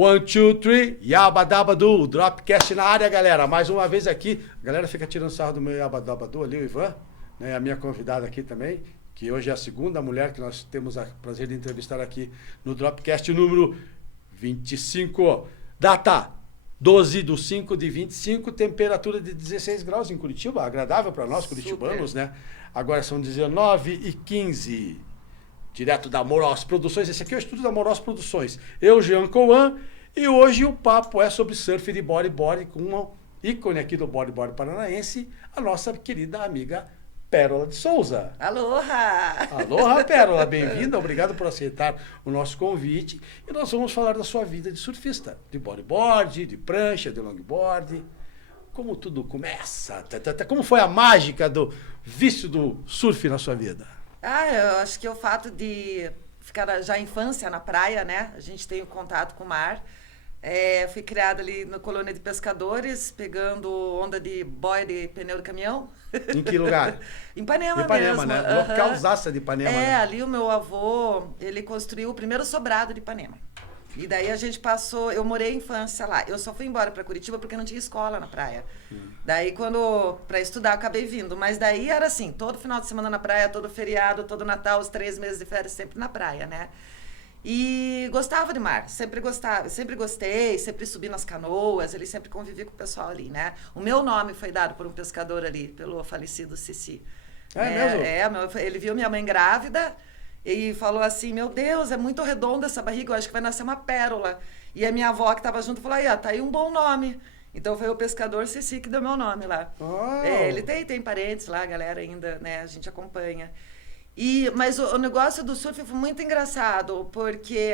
One, two, three, yabadabadu, Dropcast na área, galera. Mais uma vez aqui, a galera fica tirando sarro do meu yabadabadu ali, o Ivan, né? A minha convidada aqui também, que hoje é a segunda mulher que nós temos o prazer de entrevistar aqui no Dropcast número 25. Data 12/5/25, temperatura de 16 graus em Curitiba, agradável para nós curitibanos, né? Agora são 19h15. Direto da Moros Produções. Esse aqui é o estúdio da Moros Produções. Eu, Jean Coan, e hoje o papo é sobre surf de bodyboard com um ícone aqui do bodyboard paranaense, a nossa querida amiga Pérola de Souza. Aloha! Aloha, Pérola, bem-vinda, obrigado por aceitar o nosso convite. E nós vamos falar da sua vida de surfista, de bodyboard, de prancha, de longboard. Como tudo começa? Como foi a mágica do vício do surf na sua vida? Eu acho que é o fato de ficar já infância na praia, né? A gente tem o contato com o mar. Fui criada ali na colônia de pescadores, pegando onda de boia de pneu de caminhão. Em que lugar? Em Ipanema Ipanema, mesmo. né? Localzaça de Ipanema. Né? Ali o meu avô, ele construiu o primeiro sobrado de Ipanema. E daí a gente passou, eu morei a infância lá. Eu só fui embora para Curitiba porque não tinha escola na praia. Daí para estudar, eu acabei vindo. Mas daí era assim, todo final de semana na praia, todo feriado, todo Natal, os 3 meses de férias sempre na praia, né? E gostava de mar, sempre gostava, sempre gostei, sempre subi nas canoas, ele sempre convivi com o pessoal ali, né? O meu nome foi dado por um pescador ali, pelo falecido Cici. Mesmo? Ele viu minha mãe grávida e falou assim, meu Deus, é muito redonda essa barriga, eu acho que vai nascer uma pérola. E a minha avó que estava junto falou, tá aí um bom nome. Então foi o pescador Cici que deu meu nome lá. Oh. Ele tem parentes lá, a galera ainda, né? A gente acompanha. Mas o negócio do surf foi muito engraçado, porque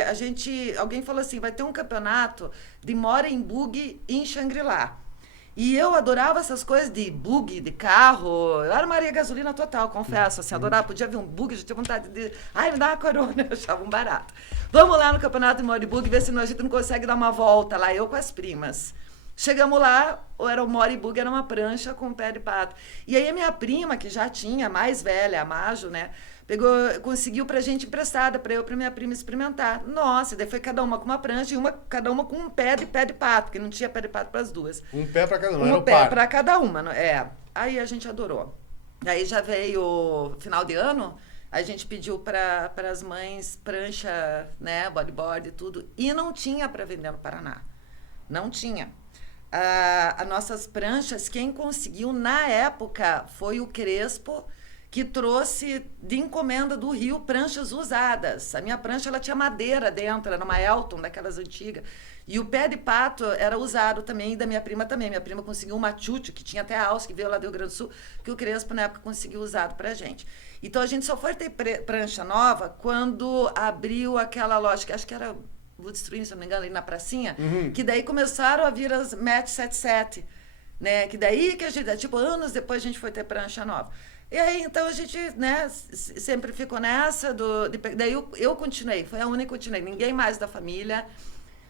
alguém falou assim, vai ter um campeonato de mora em buggy em Xangri-Lá. E eu adorava essas coisas de buggy, de carro. Eu era Maria Gasolina total, confesso. Assim, adorava. Podia ver um buggy, já tinha vontade de... Ai, me dá uma corona. Eu achava um barato. Vamos lá no campeonato de mora em buggy, ver se a gente não consegue dar uma volta lá, eu com as primas. Chegamos lá, era o mora e buggy, era uma prancha com pé de pato. E aí a minha prima, que já tinha, mais velha, a Majo, né? Conseguiu pra gente emprestada, pra eu e pra minha prima experimentar. Nossa, daí foi cada uma com uma prancha e cada uma com um pé de pato, porque não tinha pé de pato pras duas. Um pé pra cada uma, Um pé pra cada uma, Aí a gente adorou. Aí já veio final de ano, a gente pediu para as mães prancha, né, bodyboard e tudo, e não tinha para vender no Paraná. Não tinha. As nossas pranchas, quem conseguiu na época foi o Crespo, que trouxe de encomenda do Rio pranchas usadas. A minha prancha ela tinha madeira dentro, era uma Elton, daquelas antigas. E o pé de pato era usado também, e da minha prima também. Minha prima conseguiu uma tchutchu, que tinha até a alça, que veio lá do Rio Grande do Sul, que o Crespo na época conseguiu usado pra gente. Então a gente só foi ter prancha nova quando abriu aquela loja, que acho que era Woodstream, se não me engano, ali na pracinha, que daí começaram a vir as Match 77, né? Que daí que a gente, tipo, anos depois a gente foi ter prancha nova. E aí, então, a gente, né, sempre ficou nessa, daí eu continuei, foi a única que continuei, ninguém mais da família,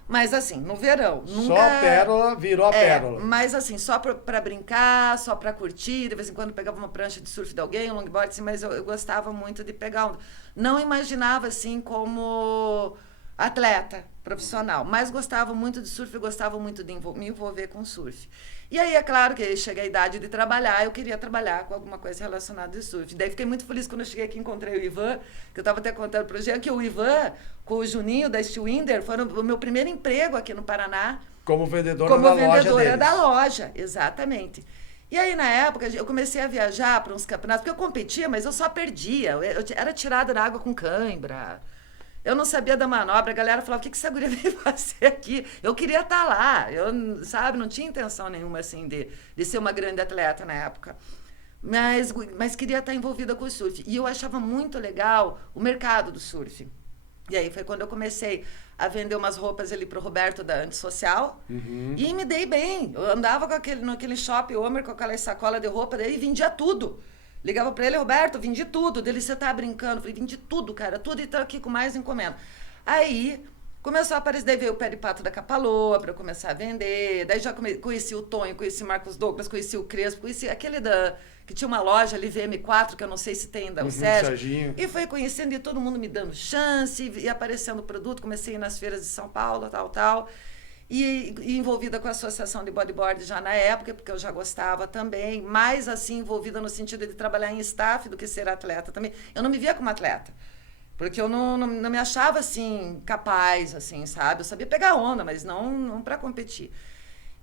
mas assim, no verão, nunca... Só a Pérola virou a Pérola. Mas assim, só pra brincar, só pra curtir, de vez em quando pegava uma prancha de surf de alguém, um longboard, assim, mas eu gostava muito de pegar não imaginava, assim, como atleta profissional, mas gostava muito de surf, gostava muito de me envolver com surf. E aí, é claro que chega a idade de trabalhar, eu queria trabalhar com alguma coisa relacionada de surf. Daí fiquei muito feliz quando eu cheguei aqui e encontrei o Ivan, que eu estava até contando pro Jean, que o Ivan, com o Juninho da Stewinder, foram o meu primeiro emprego aqui no Paraná. Como vendedora da loja deles. Da loja, exatamente. E aí, na época, eu comecei a viajar para uns campeonatos, porque eu competia, mas eu só perdia. Eu era tirada da água com cãibra. Eu não sabia da manobra, a galera falava, o que essa guria veio fazer aqui? Eu queria estar lá, eu, sabe, não tinha intenção nenhuma, assim, de ser uma grande atleta na época. Mas queria estar envolvida com o surf. E eu achava muito legal o mercado do surf. E aí foi quando eu comecei a vender umas roupas ali pro Roberto da Antissocial. E me dei bem. Eu andava naquele shopping Homer com aquela sacola de roupa, daí vendia tudo. Ligava pra ele, Roberto, vendi tudo. Dele, você tá brincando? Falei, vendi tudo, cara, tudo, e tô aqui com mais encomenda. Aí, Começou a aparecer, daí veio o Pé de Pato da Capaloa para eu começar a vender. Daí já conheci o Tonho, conheci o Marcos Douglas, conheci o Crespo, conheci aquele que tinha uma loja ali, VM4, que eu não sei se tem ainda, o Sérgio. E foi conhecendo e todo mundo me dando chance, e aparecendo o produto. Comecei a ir nas feiras de São Paulo, tal. E envolvida com a associação de bodyboard já na época, porque eu já gostava também. Mais assim, envolvida no sentido de trabalhar em staff do que ser atleta também. Eu não me via como atleta. Porque eu não me achava, assim, capaz, assim, sabe? Eu sabia pegar onda, mas não para competir.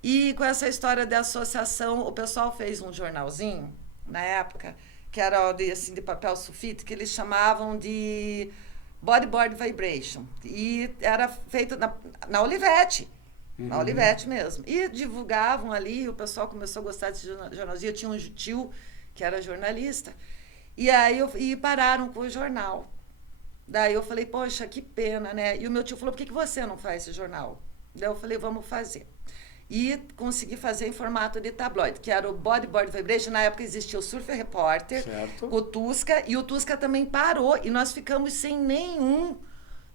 E com essa história de associação, o pessoal fez um jornalzinho, na época, que era de papel sulfite, que eles chamavam de Bodyboard Vibration. E era feito na Olivetti. Na Olivetti mesmo. E divulgavam ali, o pessoal começou a gostar desse jornalzinho. Eu tinha um tio que era jornalista. E aí pararam com o jornal. Daí eu falei, poxa, que pena, né? E o meu tio falou, por que você não faz esse jornal? Daí eu falei, vamos fazer. E consegui fazer em formato de tabloide, que era o Bodyboard Vibration. Na época existia o Surfer Repórter, o Tusca, e o Tusca também parou, e nós ficamos sem nenhum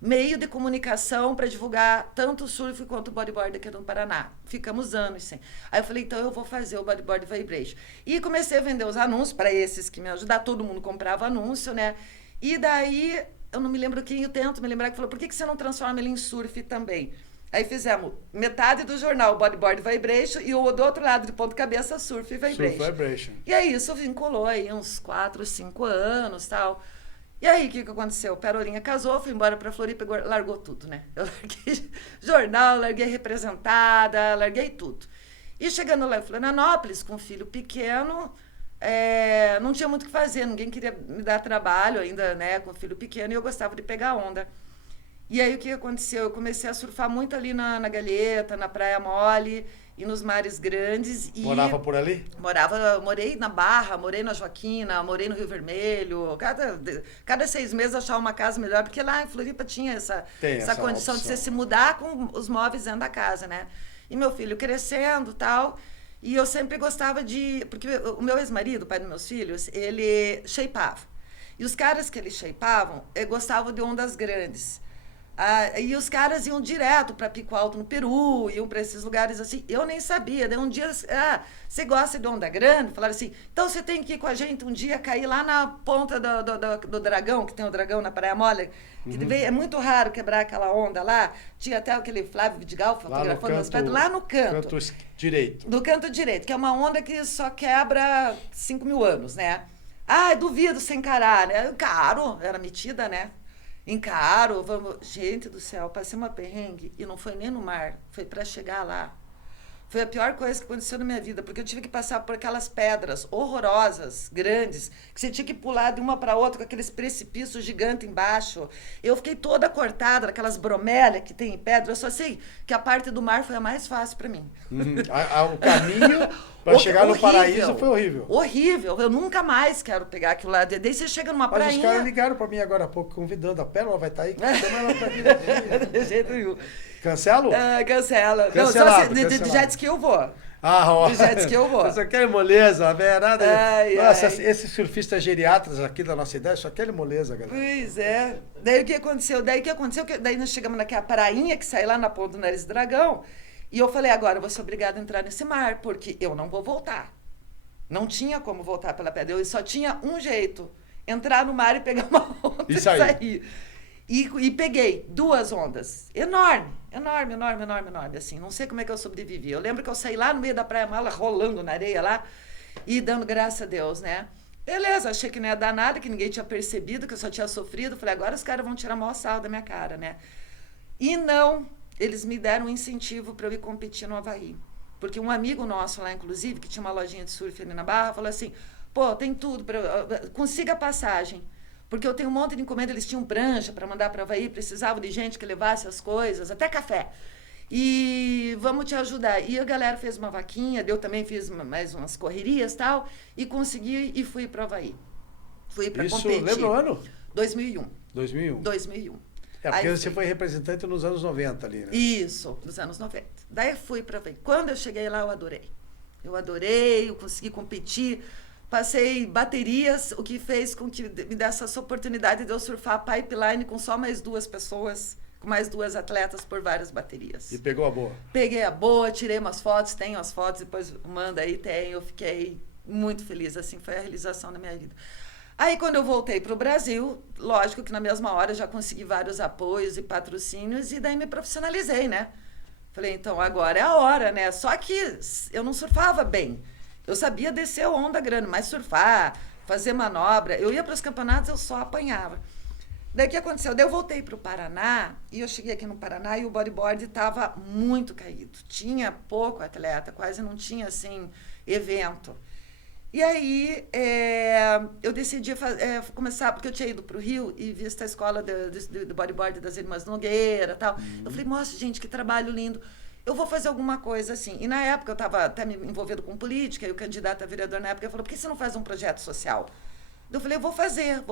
meio de comunicação para divulgar tanto o surf quanto o bodyboard aqui no Paraná. Ficamos anos sem. Aí eu falei, então eu vou fazer o Bodyboard Vibration. E comecei a vender os anúncios para esses que me ajudaram, todo mundo comprava anúncio, né? E daí... eu não me lembro quem, eu tento me lembrar, que falou, por que você não transforma ele em surf também? Aí fizemos metade do jornal Bodyboard Vibration e do outro lado, de ponta cabeça, Surf Vibration. E aí isso vinculou aí uns 4, 5 anos e tal. E aí o que aconteceu? Perolinha casou, fui embora pra Floripa e largou tudo, né? Eu larguei jornal, larguei representada, larguei tudo. E chegando lá em Florianópolis, com um filho pequeno... não tinha muito o que fazer, ninguém queria me dar trabalho ainda, né, com filho pequeno, e eu gostava de pegar onda. E aí o que aconteceu? Eu comecei a surfar muito ali na Galheta, na Praia Mole e nos mares grandes. E morava por ali? Morei na Barra, morei na Joaquina, morei no Rio Vermelho. Cada 6 meses eu achava uma casa melhor, porque lá em Floripa tinha essa condição opção de você se mudar com os móveis dentro da casa, né? E meu filho crescendo e tal... E eu sempre gostava porque o meu ex-marido, pai dos meus filhos, ele shapeava. E os caras que ele shapeavam, gostavam de ondas grandes. E os caras iam direto para Pico Alto, no Peru, iam para esses lugares assim. Eu nem sabia. Daí um dia, você gosta de onda grande? Falaram assim, então você tem que ir com a gente um dia, cair lá na ponta do dragão, que tem o dragão na Praia Mole. Que é muito raro quebrar aquela onda lá. Tinha até aquele Flávio Vidigal fotografando nas pedras, lá no canto. Canto direito. Do canto direito, que é uma onda que só quebra 5.000 anos, né? Duvido sem encarar, né? Encaro, era metida, né? Encaro, vamos... Gente do céu, passei uma perrengue e não foi nem no mar, foi para chegar lá. Foi a pior coisa que aconteceu na minha vida, porque eu tive que passar por aquelas pedras horrorosas, grandes, que você tinha que pular de uma para outra com aqueles precipícios gigantes embaixo. Eu fiquei toda cortada, aquelas bromélias que tem em pedra. Eu só sei que a parte do mar foi a mais fácil para mim. O caminho para chegar no paraíso foi horrível. Horrível. Eu nunca mais quero pegar aquilo lá. Daí você chega numa prainha... Mas os caras ligaram para mim agora há pouco, convidando. A Pérola vai estar aí. De jeito nenhum. Cancelo? Cancela. Não, só de jet ski eu vou. De jet ski eu vou. Só quer moleza, velho. Nossa, esses surfistas geriatras aqui da nossa idade só querem moleza, galera. Pois é. Daí o que aconteceu? Daí nós chegamos naquela prainha que sai lá na ponta do Nariz do Dragão. E eu falei, agora eu vou ser obrigada a entrar nesse mar, porque eu não vou voltar. Não tinha como voltar pela pedra. Eu só tinha um jeito. Entrar no mar e pegar uma onda e sair. E peguei 2 ondas. Enorme, assim. Não sei como é que eu sobrevivi. Eu lembro que eu saí lá no meio da praia mala, rolando na areia lá, e dando graças a Deus, né? Beleza, achei que não ia dar nada, que ninguém tinha percebido, que eu só tinha sofrido. Falei, agora os caras vão tirar o maior sarro da minha cara, né? E não, eles me deram um incentivo para eu ir competir no Havaí. Porque um amigo nosso lá, inclusive, que tinha uma lojinha de surf ali na Barra, falou assim, tem tudo, consiga a passagem. Porque eu tenho um monte de encomenda, eles tinham prancha para mandar para o Havaí, precisavam de gente que levasse as coisas, até café. E vamos te ajudar. E a galera fez uma vaquinha, eu também fiz mais umas correrias e tal, e consegui e fui para o Havaí. Fui para competir. Isso, lembra o ano? 2001. 2001. 2001. Porque você foi representante nos anos 90 ali, né? Isso, nos anos 90. Daí fui para o Havaí. Quando eu cheguei lá, eu adorei, eu consegui competir. Passei baterias, o que fez com que me desse essa oportunidade de eu surfar a pipeline com só mais 2 pessoas. com mais 2 atletas por várias baterias. E pegou a boa? Peguei a boa, tirei umas fotos, tenho as fotos, depois manda aí, tem. Eu fiquei muito feliz, assim, foi a realização da minha vida. Aí, quando eu voltei para o Brasil, lógico que na mesma hora eu já consegui vários apoios e patrocínios, e daí me profissionalizei, né? Falei, então, agora é a hora, né? Só que eu não surfava bem. Eu sabia descer onda grande, mas surfar, fazer manobra, eu ia para os campeonatos, eu só apanhava. Daí o que aconteceu? Daí eu voltei para o Paraná, e eu cheguei aqui no Paraná e o bodyboard estava muito caído. Tinha pouco atleta, quase não tinha, assim, evento. E aí eu decidi começar, porque eu tinha ido para o Rio e visto a escola do bodyboard das Irmãs Nogueira e tal. Eu falei, nossa, gente, que trabalho lindo. Eu vou fazer alguma coisa assim. E na época eu estava até me envolvendo com política, e o candidato a vereador na época falou, por que você não faz um projeto social? Eu falei, vou fazer.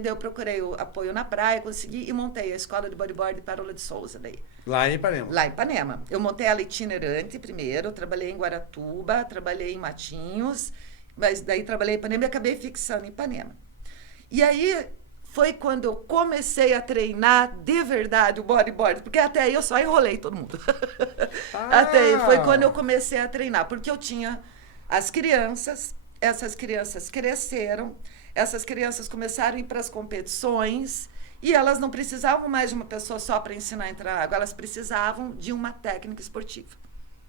Daí eu procurei o apoio na praia, consegui e montei a escola de bodyboard Parola de Souza daí. Lá em Ipanema? Lá em Ipanema. Eu montei ela itinerante primeiro, trabalhei em Guaratuba, trabalhei em Matinhos, mas daí trabalhei em Ipanema e acabei fixando em Ipanema. E aí foi quando eu comecei a treinar de verdade o bodyboard, porque até aí eu só enrolei todo mundo. Até aí foi quando eu comecei a treinar, porque eu tinha as crianças, essas crianças cresceram, essas crianças começaram a ir para as competições e elas não precisavam mais de uma pessoa só para ensinar a entrar na água, elas precisavam de uma técnica esportiva.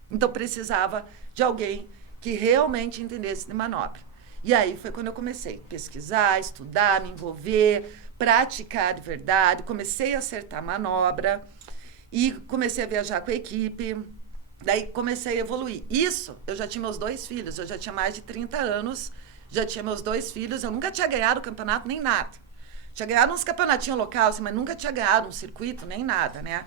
Então precisava de alguém que realmente entendesse de manobra. E aí foi quando eu comecei a pesquisar, estudar, me envolver, praticar de verdade, comecei a acertar manobra e comecei a viajar com a equipe. Daí comecei a evoluir. Isso, eu já tinha meus 2 filhos, eu já tinha mais de 30 anos, já tinha meus 2 filhos, eu nunca tinha ganhado o campeonato nem nada. Tinha ganhado uns campeonatinhos locais, assim, mas nunca tinha ganhado um circuito nem nada, né?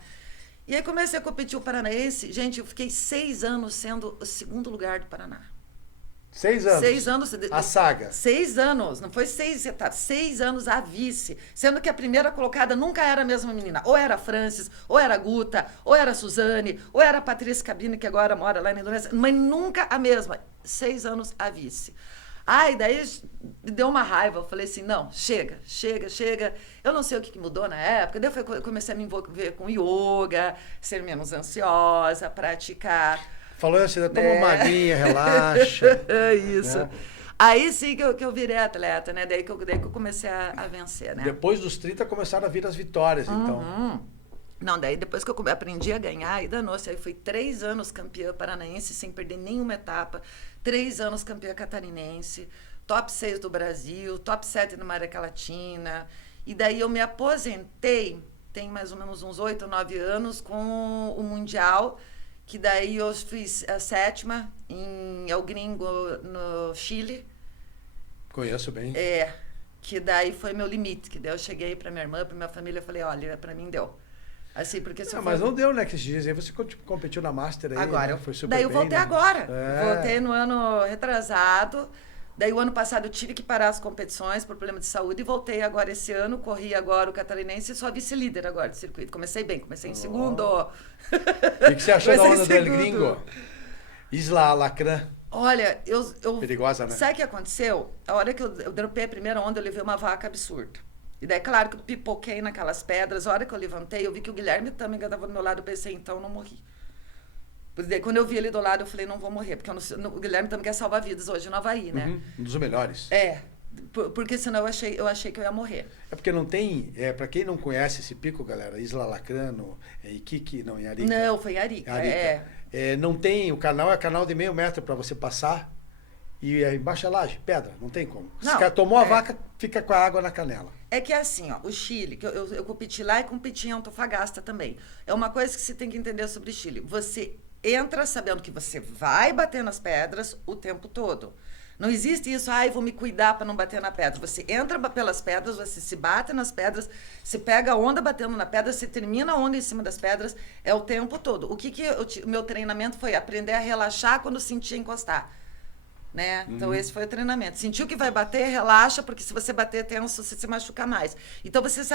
E aí comecei a competir o Paranaense. Gente, eu fiquei 6 anos sendo o 2º lugar do Paraná. 6 anos? 6 anos. A saga? 6 anos, não foi 6 etapas, 6 anos a vice. Sendo que a primeira colocada nunca era a mesma menina. Ou era a Francis, ou era a Guta, ou era a Suzane, ou era a Patrícia Cabine, que agora mora lá na Indonésia, mas nunca a mesma. 6 anos a vice. Ai, daí me deu uma raiva. Eu falei assim, não, chega. Eu não sei o que mudou na época. Daí eu comecei a me envolver com yoga, ser menos ansiosa, praticar. Falou assim, toma uma aguinha, relaxa. É isso. Né? Aí sim que eu virei atleta, né? Daí que eu comecei a vencer, né? Depois dos 30 começaram a vir as vitórias, então. Não, daí depois que eu aprendi a ganhar, aí danou-se. Aí fui 3 anos campeã paranaense, sem perder nenhuma etapa. 3 anos campeã catarinense, top 6 do Brasil, top 7 na América Latina. E daí eu me aposentei, tem mais ou menos uns 8 ou 9 anos, com o Mundial, que daí eu fiz a 7ª em El Gringo, no Chile. Conheço bem. Que daí foi meu limite, que daí eu cheguei para minha irmã, para minha família, eu falei, olha, para mim deu. Assim, porque se mas não deu, né, que esses dias aí você competiu na Master aí, agora, né? Foi super daí eu bem, voltei né? agora. Voltei no ano retrasado. Daí o ano passado eu tive que parar as competições por problema de saúde e voltei agora esse ano, corri agora o catarinense e sou vice-líder agora do circuito. Comecei bem, comecei em segundo. O que você achou da onda do El Gringo? Isla Alacrán. Olha, eu... Perigosa, né? Sabe o que aconteceu? A hora que eu dropei a primeira onda, eu levei uma vaca absurda. E daí, claro que eu pipoquei naquelas pedras. A hora que eu levantei, eu vi que o Guilherme também estava do meu lado. Eu pensei, então, eu não morri. Daí, quando eu vi ele do lado, eu falei, não vou morrer. Porque o Guilherme também quer salvar vidas hoje no Havaí, né? Um dos melhores. Porque senão eu achei que eu ia morrer. É porque não tem... para quem não conhece esse pico, galera, Isla Alacrán, Iquique, não, em Arica. Não, foi em Arica. Não tem... O canal é canal de meio metro para você passar. E aí embaixo é laje, pedra, não tem como. Não, Se tomou a vaca, fica com a água na canela. É que é assim, ó, o Chile, que eu competi lá e competi em Antofagasta também. É uma coisa que você tem que entender sobre o Chile. Você entra sabendo que você vai bater nas pedras o tempo todo. Não existe isso, vou me cuidar para não bater na pedra. Você entra pelas pedras, você se bate nas pedras, você pega a onda batendo na pedra, você termina a onda em cima das pedras, é o tempo todo. O meu treinamento foi aprender a relaxar quando sentia encostar. Né? Então, esse foi o treinamento. Sentiu que vai bater, relaxa, porque se você bater tenso, você se machuca mais. Então, você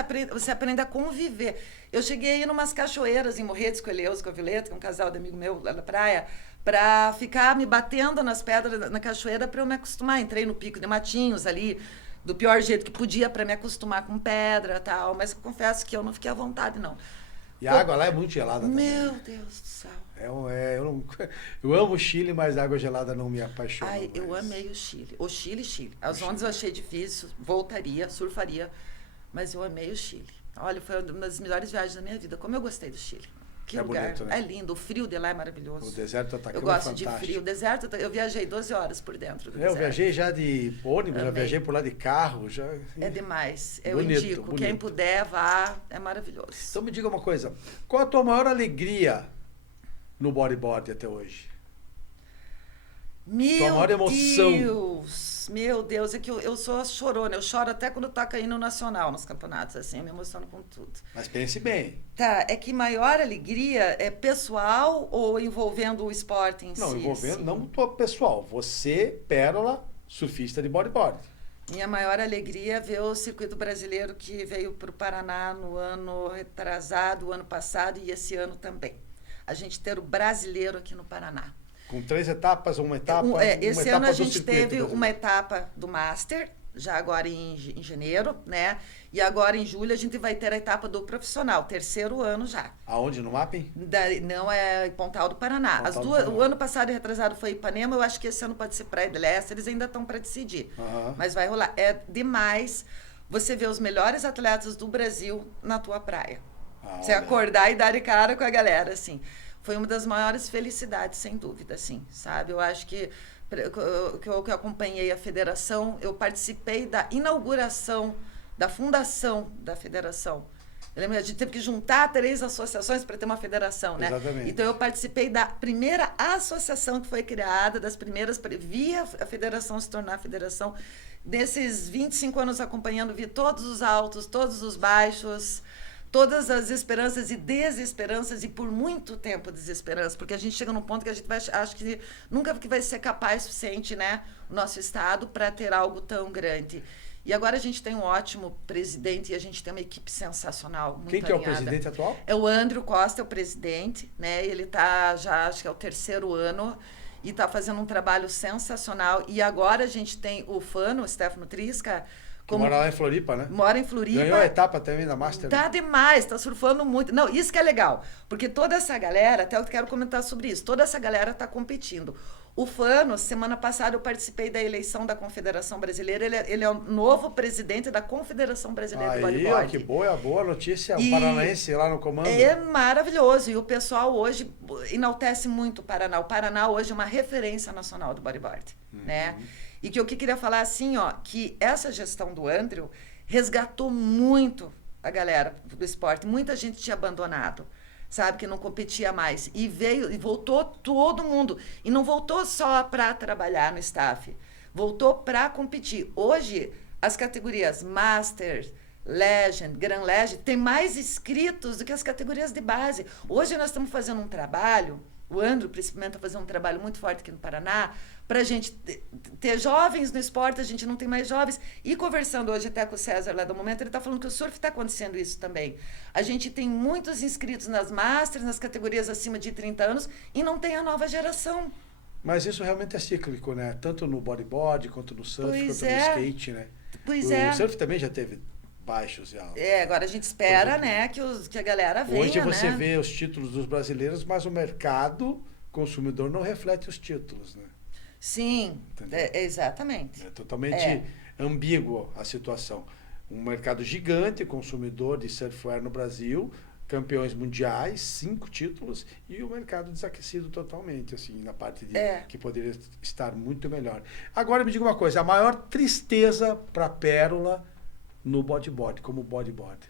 aprende a conviver. Eu cheguei aí numas cachoeiras em Morretes, com Eleus, com a Violeta, que é um casal de amigo meu lá na praia, para ficar me batendo nas pedras na cachoeira para eu me acostumar. Entrei no Pico de Matinhos ali, do pior jeito que podia, para me acostumar com pedra e tal. Mas confesso que eu não fiquei à vontade, não. E a água lá é muito gelada também. Meu Deus do céu. Eu amo o Chile, mas a água gelada não me apaixona. Ai, eu amei o Chile. O Chile. As ondas eu achei difícil, voltaria, surfaria, mas eu amei o Chile. Olha, foi uma das melhores viagens da minha vida. Como eu gostei do Chile. Que lugar. Bonito, né? É lindo. O frio de lá é maravilhoso. O deserto Atacama eu gosto é de fantástico. frio. O deserto, eu viajei 12 horas por dentro do Eu deserto. viajei já de ônibus, já viajei por lá de carro. Já... É demais. Eu Bonito, indico. bonito. Quem puder, vá. É maravilhoso. Então me diga uma coisa. Qual a tua maior alegria no bodyboard até hoje? Tua maior emoção. Meu Deus, é que eu sou chorona, eu choro até quando tá caindo no nacional, nos campeonatos, assim, eu me emociono com tudo. Mas pense bem. Tá, é que maior alegria é pessoal ou envolvendo o esporte em si? Não, envolvendo, assim? não tua pessoal. Você, Pérola, surfista de bodyboard. Minha maior alegria é ver o circuito brasileiro que veio para o Paraná no ano retrasado, o ano passado e esse ano também. A gente ter o brasileiro aqui no Paraná. Com 3 etapas, uma etapa. Esse uma ano etapa a gente teve brasileiro. uma etapa do Master, já agora em janeiro, né? E agora em julho a gente vai ter a etapa do profissional, 3º ano já. Aonde? No mapping? Não é em Pontal do Paraná. Pontal do O Paraná. ano passado e retrasado foi Ipanema, eu acho que esse ano pode ser Praia de Leste, eles ainda estão para decidir. Aham. Mas vai rolar. É demais você ver os melhores atletas do Brasil na tua praia. Você Olha. acordar e dar de cara com a galera, assim. Foi uma das maiores felicidades, sem dúvida, assim, sabe? Eu acho que eu acompanhei a federação, eu participei da inauguração, da fundação da federação. Eu lembro, a gente teve que juntar 3 associações para ter uma federação, né? Exatamente. Então, eu participei da primeira associação que foi criada, das primeiras, via a federação se tornar a federação. Nesses 25 anos acompanhando, vi todos os altos, todos os baixos, todas as esperanças e desesperanças, e por muito tempo desesperança, porque a gente chega num ponto que a gente acho que nunca que vai ser capaz suficiente, né, o nosso estado para ter algo tão grande. E agora a gente tem um ótimo presidente e a gente tem uma equipe sensacional, muito Quem que é o alinhada. presidente atual? É o Andrew Costa, é o presidente, né? Ele está já, acho que é o 3º ano, e está fazendo um trabalho sensacional. E agora a gente tem o Fano, o Stefano Trisca, Que mora lá em Floripa, né? mora em Floripa. Ganhou a etapa também da Master. Tá demais, tá surfando muito. Não, isso que é legal, porque toda essa galera, até eu quero comentar sobre isso, toda essa galera tá competindo. O Fano, semana passada eu participei da eleição da Confederação Brasileira, ele é o novo presidente da Confederação Brasileira de Aí, Bodyboard. ó, que boa notícia. O E paranaense lá no comando. É maravilhoso, e o pessoal hoje enaltece muito o Paraná. O Paraná hoje é uma referência nacional do bodyboard, né? E que eu queria falar assim, ó, que essa gestão do Andrew resgatou muito a galera do esporte. Muita gente tinha abandonado, sabe, que não competia mais. E veio, e voltou todo mundo. E não voltou só para trabalhar no staff, voltou para competir. Hoje, as categorias Master, Legend, Grand Legend, tem mais inscritos do que as categorias de base. Hoje nós estamos fazendo um trabalho, o Andrew principalmente está fazendo um trabalho muito forte aqui no Paraná, para a gente ter jovens no esporte, a gente não tem mais jovens. E conversando hoje até com o César lá do Momento, ele está falando que o surf está acontecendo isso também. A gente tem muitos inscritos nas Masters, nas categorias acima de 30 anos, e não tem a nova geração. Mas isso realmente é cíclico, né? Tanto no bodyboard, quanto no surf, Pois quanto é. no skate, né? Pois o é. surf também já teve baixos e altos. Agora a gente espera, né, que a galera venha, Hoje você né? vê os títulos dos brasileiros, mas o mercado consumidor não reflete os títulos, né? Sim, Entendeu? Exatamente. É totalmente ambíguo a situação. Um mercado gigante, consumidor de surfwear no Brasil, campeões mundiais, 5 títulos, e o mercado desaquecido totalmente, assim, na parte de que poderia estar muito melhor. Agora me diga uma coisa, a maior tristeza para a Pérola no bodyboard, como bodyboarder?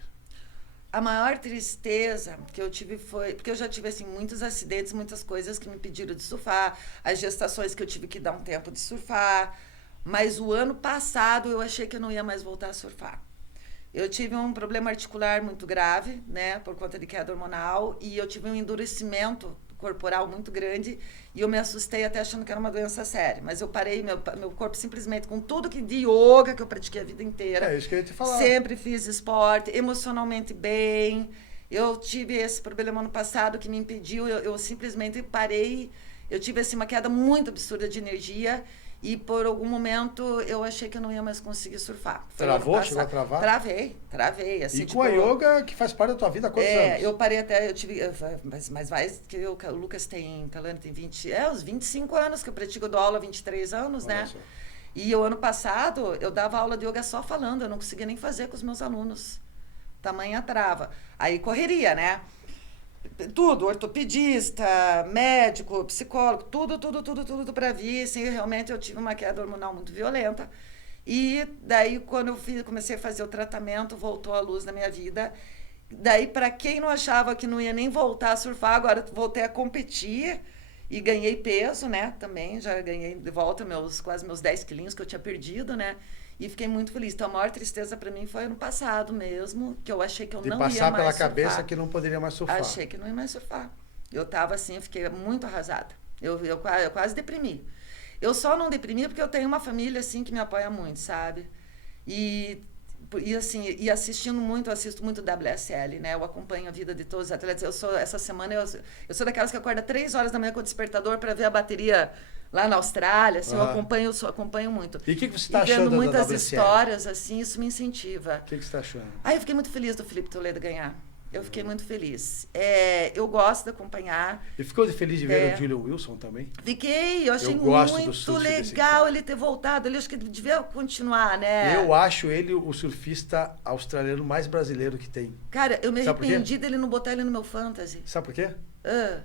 A maior tristeza que eu tive foi... Porque eu já tive, assim, muitos acidentes, muitas coisas que me impediram de surfar, as gestações que eu tive que dar um tempo de surfar. Mas o ano passado eu achei que eu não ia mais voltar a surfar. Eu tive um problema articular muito grave, né, por conta de queda hormonal, e eu tive um endurecimento corporal muito grande, e eu me assustei até achando que era uma doença séria. Mas eu parei, meu corpo simplesmente, com tudo que de yoga que eu pratiquei a vida inteira. É isso que eu ia te falar. Sempre fiz esporte, emocionalmente bem. Eu tive esse problema ano passado que me impediu, eu simplesmente parei. Eu tive assim, uma queda muito absurda de energia, E por algum momento eu achei que eu não ia mais conseguir surfar. Foi Travou? ano Chegou a passado. travar? Travei. Assim, E com a yoga, que faz parte da tua vida há quantos anos? eu parei até, mas mais que o Lucas Talano tem uns 25 anos que eu pratico, eu dou aula há 23 anos, Olha né? só. E o ano passado eu dava aula de yoga só falando, eu não conseguia nem fazer com os meus alunos. Tamanha trava. Aí correria, né? Tudo, ortopedista, médico, psicólogo, tudo para vir. Assim, realmente eu tive uma queda hormonal muito violenta. E daí, quando comecei a fazer o tratamento, voltou a luz na minha vida. Daí, para quem não achava que não ia nem voltar a surfar, agora voltei a competir e ganhei peso, né? Também já ganhei de volta quase meus 10 quilinhos que eu tinha perdido, né? E fiquei muito feliz. Então, a maior tristeza para mim foi ano passado mesmo, que eu achei que eu não ia mais surfar. De passar pela cabeça que não poderia mais surfar. Achei que não ia mais surfar. Eu tava assim, fiquei muito arrasada. Eu quase deprimi. Eu só não deprimi porque eu tenho uma família, assim, que me apoia muito, sabe? Assim, assistindo muito, eu assisto muito WSL, né? Eu acompanho a vida de todos os atletas. Essa semana, eu sou daquelas que acorda 3 horas da manhã com o despertador para ver a bateria lá na Austrália, assim, eu acompanho muito. E o que você está achando vendo muitas da WSL? Histórias, assim, isso me incentiva. O que você está achando? Eu fiquei muito feliz do Felipe Toledo ganhar. Eu fiquei muito feliz. Eu gosto de acompanhar. E ficou feliz de ver o Julian Wilson também? Fiquei, eu achei muito legal ele ter voltado. Ele acho que ele devia continuar, né? Eu acho ele o surfista australiano mais brasileiro que tem. Cara, eu me arrependi dele não botar ele no meu fantasy. Sabe por quê?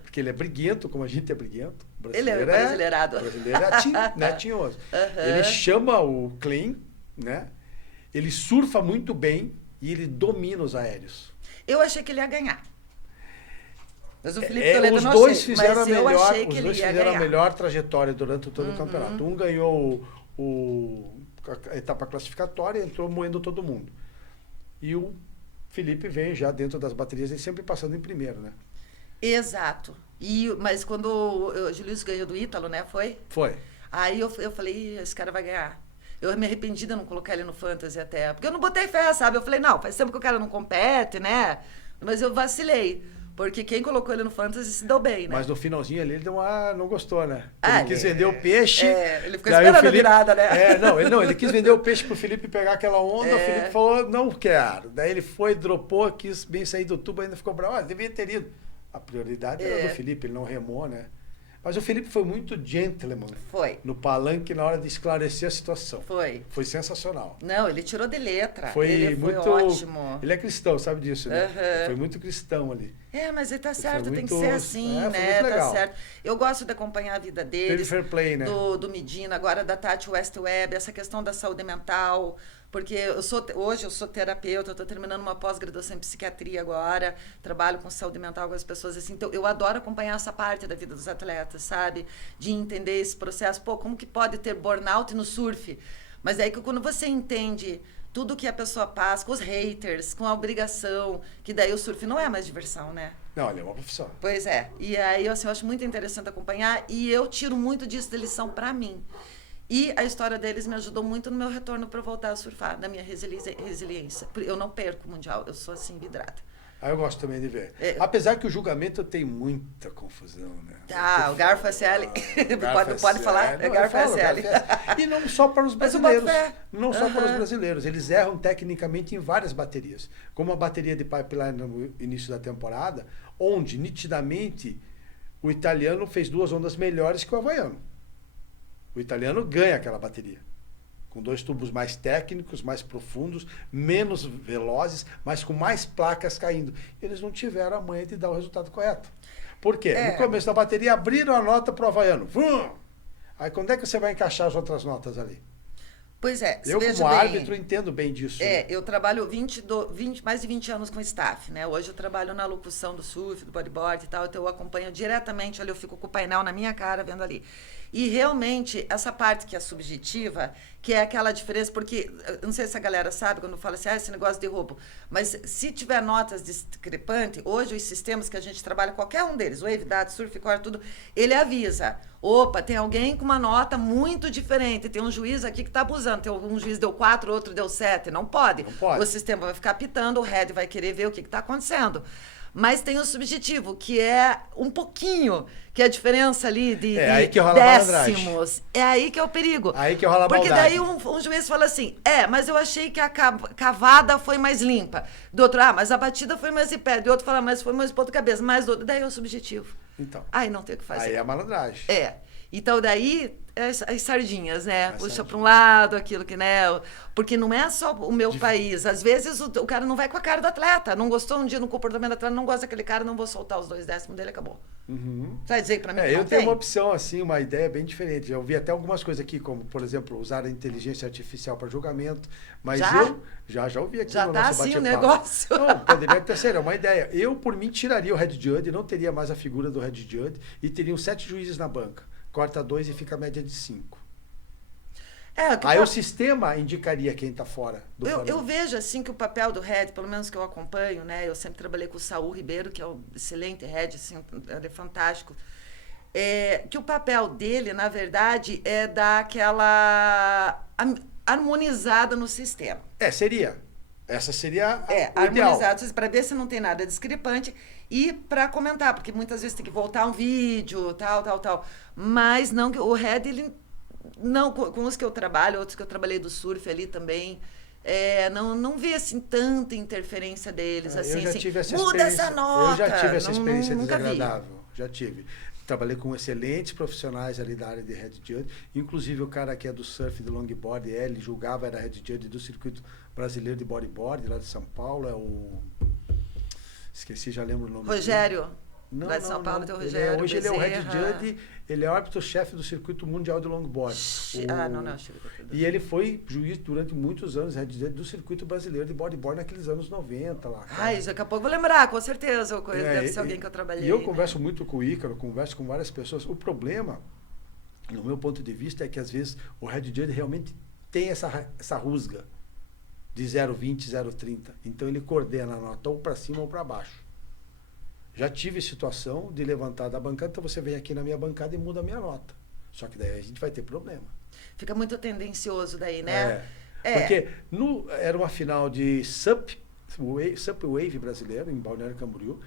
Porque ele é briguento, como a gente é briguento. Ele é brasileirado. Brasileiro é tinhoso. Ele chama o clean, né? Ele surfa muito bem e ele domina os aéreos. Eu achei que ele ia ganhar. Mas o Felipe Toledo os dois fizeram a melhor trajetória durante todo o campeonato. Um ganhou a etapa classificatória e entrou moendo todo mundo. E o Felipe veio já dentro das baterias, ele sempre passando em primeiro, né? Exato. Mas quando o Julius ganhou do Ítalo, né? Foi? Foi. Aí eu falei, esse cara vai ganhar. Eu me arrependi de não colocar ele no Fantasy até. Porque eu não botei fé, sabe? Eu falei, não, faz tempo que o cara não compete, né? Mas eu vacilei. Porque quem colocou ele no Fantasy se deu bem, né? Mas no finalzinho ali ele não gostou, né? Ele quis vender o peixe. Ele ficou esperando a virada, né? Ele quis vender o peixe pro Felipe pegar aquela onda. O Felipe falou, não quero. Daí ele foi, dropou, quis bem sair do tubo, ainda ficou bravo. Devia ter ido. A prioridade era do Felipe, ele não remou, né? Mas o Felipe foi muito gentleman. Foi. No palanque na hora de esclarecer a situação. Foi. Foi sensacional. Não, ele tirou de letra. Ele foi muito ótimo. Ele é cristão, sabe disso, né? Foi muito cristão ali. Mas ele tá certo, tem que ser assim, né? Tá certo. Eu gosto de acompanhar a vida deles. Teve fair play, né? Do Medina, agora da Tati Westweb, essa questão da saúde mental. Porque hoje eu sou terapeuta, eu estou terminando uma pós-graduação em psiquiatria agora, trabalho com saúde mental com as pessoas assim. Então, eu adoro acompanhar essa parte da vida dos atletas, sabe? De entender esse processo. Pô, como que pode ter burnout no surf? Mas aí que quando você entende tudo que a pessoa passa, com os haters, com a obrigação, que daí o surf não é mais diversão, né? Não, ele é uma profissão. Pois é. E aí, assim, eu acho muito interessante acompanhar e eu tiro muito disso de lição para mim. E a história deles me ajudou muito no meu retorno para voltar a surfar, na minha resiliência. Eu não perco o Mundial, eu sou assim, vidrada. Eu gosto também de ver. Apesar que o julgamento tem muita confusão, né? O Garfo SL, pode falar? É Garfo SL. E não só para os brasileiros. Não só para os brasileiros. Eles erram tecnicamente em várias baterias. Como a bateria de pipeline no início da temporada, onde, nitidamente, o italiano fez 2 ondas melhores que o havaiano. O italiano ganha aquela bateria. Com 2 tubos mais técnicos, mais profundos, menos velozes, mas com mais placas caindo. Eles não tiveram a manha de dar o resultado correto. Por quê? No começo da bateria, abriram a nota para o havaiano. Aí quando é que você vai encaixar as outras notas ali? Pois é. Eu, como árbitro, entendo bem disso. Né? Eu trabalho mais de 20 anos com staff, né? Hoje eu trabalho na locução do surf, do bodyboard e tal, então eu acompanho diretamente ali, eu fico com o painel na minha cara vendo ali. E realmente, essa parte que é subjetiva, que é aquela diferença, porque, eu não sei se a galera sabe, quando fala assim, esse negócio de roubo, mas se tiver notas discrepantes, hoje os sistemas que a gente trabalha, qualquer um deles, Wave, Data, Surf, Core, tudo, ele avisa, opa, tem alguém com uma nota muito diferente, tem um juiz aqui que está abusando, tem um juiz deu 4, outro deu 7, não pode. O sistema vai ficar pitando, o head vai querer ver o que está acontecendo. Mas tem o subjetivo, que é um pouquinho, que é a diferença ali de aí que rola a décimos. É aí que é o perigo. Aí que rola a Porque maldade. daí um juiz fala assim, mas eu achei que a cavada foi mais limpa. Do outro, mas a batida foi mais em pé. Do outro fala, mas foi mais ponto cabeça. Mais do outro, daí é o subjetivo. Então. Aí não tem o que fazer. Aí é a malandragem. Então, daí, as sardinhas, né? Puxa para um lado, aquilo que, né? Porque não é só o meu país. Às vezes, o cara não vai com a cara do atleta. Não gostou um dia no comportamento do atleta, não gosta daquele cara, não vou soltar os 2 décimos dele, acabou. Vai dizer que para mim não eu tem? tenho uma opção, assim, uma ideia bem diferente. Eu vi até algumas coisas aqui, como, por exemplo, usar a inteligência artificial para julgamento. Mas já ouvi aqui já no tá nosso assim bate-papo. o negócio. Não, poderia ter, sério, é uma ideia. Eu, por mim, tiraria o Head Judge, não teria mais a figura do Head Judge e teriam 7 juízes na banca. Corta 2 e fica a média de 5. Aí o sistema indicaria quem está fora do eu vejo assim que o papel do head, pelo menos que eu acompanho, né? Eu sempre trabalhei com o Saul Ribeiro, que é um excelente head, assim, ele é fantástico. Que o papel dele, na verdade, é dar aquela harmonizada no sistema. Seria. Essa seria harmonizado, para ver se não tem nada discrepante e para comentar, porque muitas vezes tem que voltar um vídeo, tal. Mas não, o head, ele não, com os que eu trabalho, outros que eu trabalhei do surf ali também, não vê assim tanta interferência deles, assim, eu já tive essa muda essa nota. Eu já tive essa experiência nunca desagradável, já tive. Trabalhei com excelentes profissionais ali da área de Head Judge, inclusive o cara que é do surf, do longboard, ele julgava, era Head Judge do circuito brasileiro de bodyboard, lá de São Paulo, é o... Esqueci, já lembro o nome Rogério. dele. Não, lá de São Paulo tem o Rogério hoje ele é o Head Bezerra. Judge, ele é árbitro-chefe do circuito mundial de longboard. Não. E ele foi juiz durante muitos anos, Head Judge do circuito brasileiro de bodyboard naqueles anos 90 lá. Daqui a pouco eu vou lembrar, com certeza. Deve ser alguém que eu trabalhei. E eu converso muito com o Ícaro, converso com várias pessoas. O problema, no meu ponto de vista, é que às vezes o Head Judge realmente tem essa rusga de 0,20, 0,30. Então ele coordena a nota ou para cima ou para baixo. Já tive situação de levantar da bancada, então você vem aqui na minha bancada e muda a minha nota. Só que daí a gente vai ter problema. Fica muito tendencioso daí, né? Porque era uma final de SUP Wave brasileiro, em Balneário Camboriú,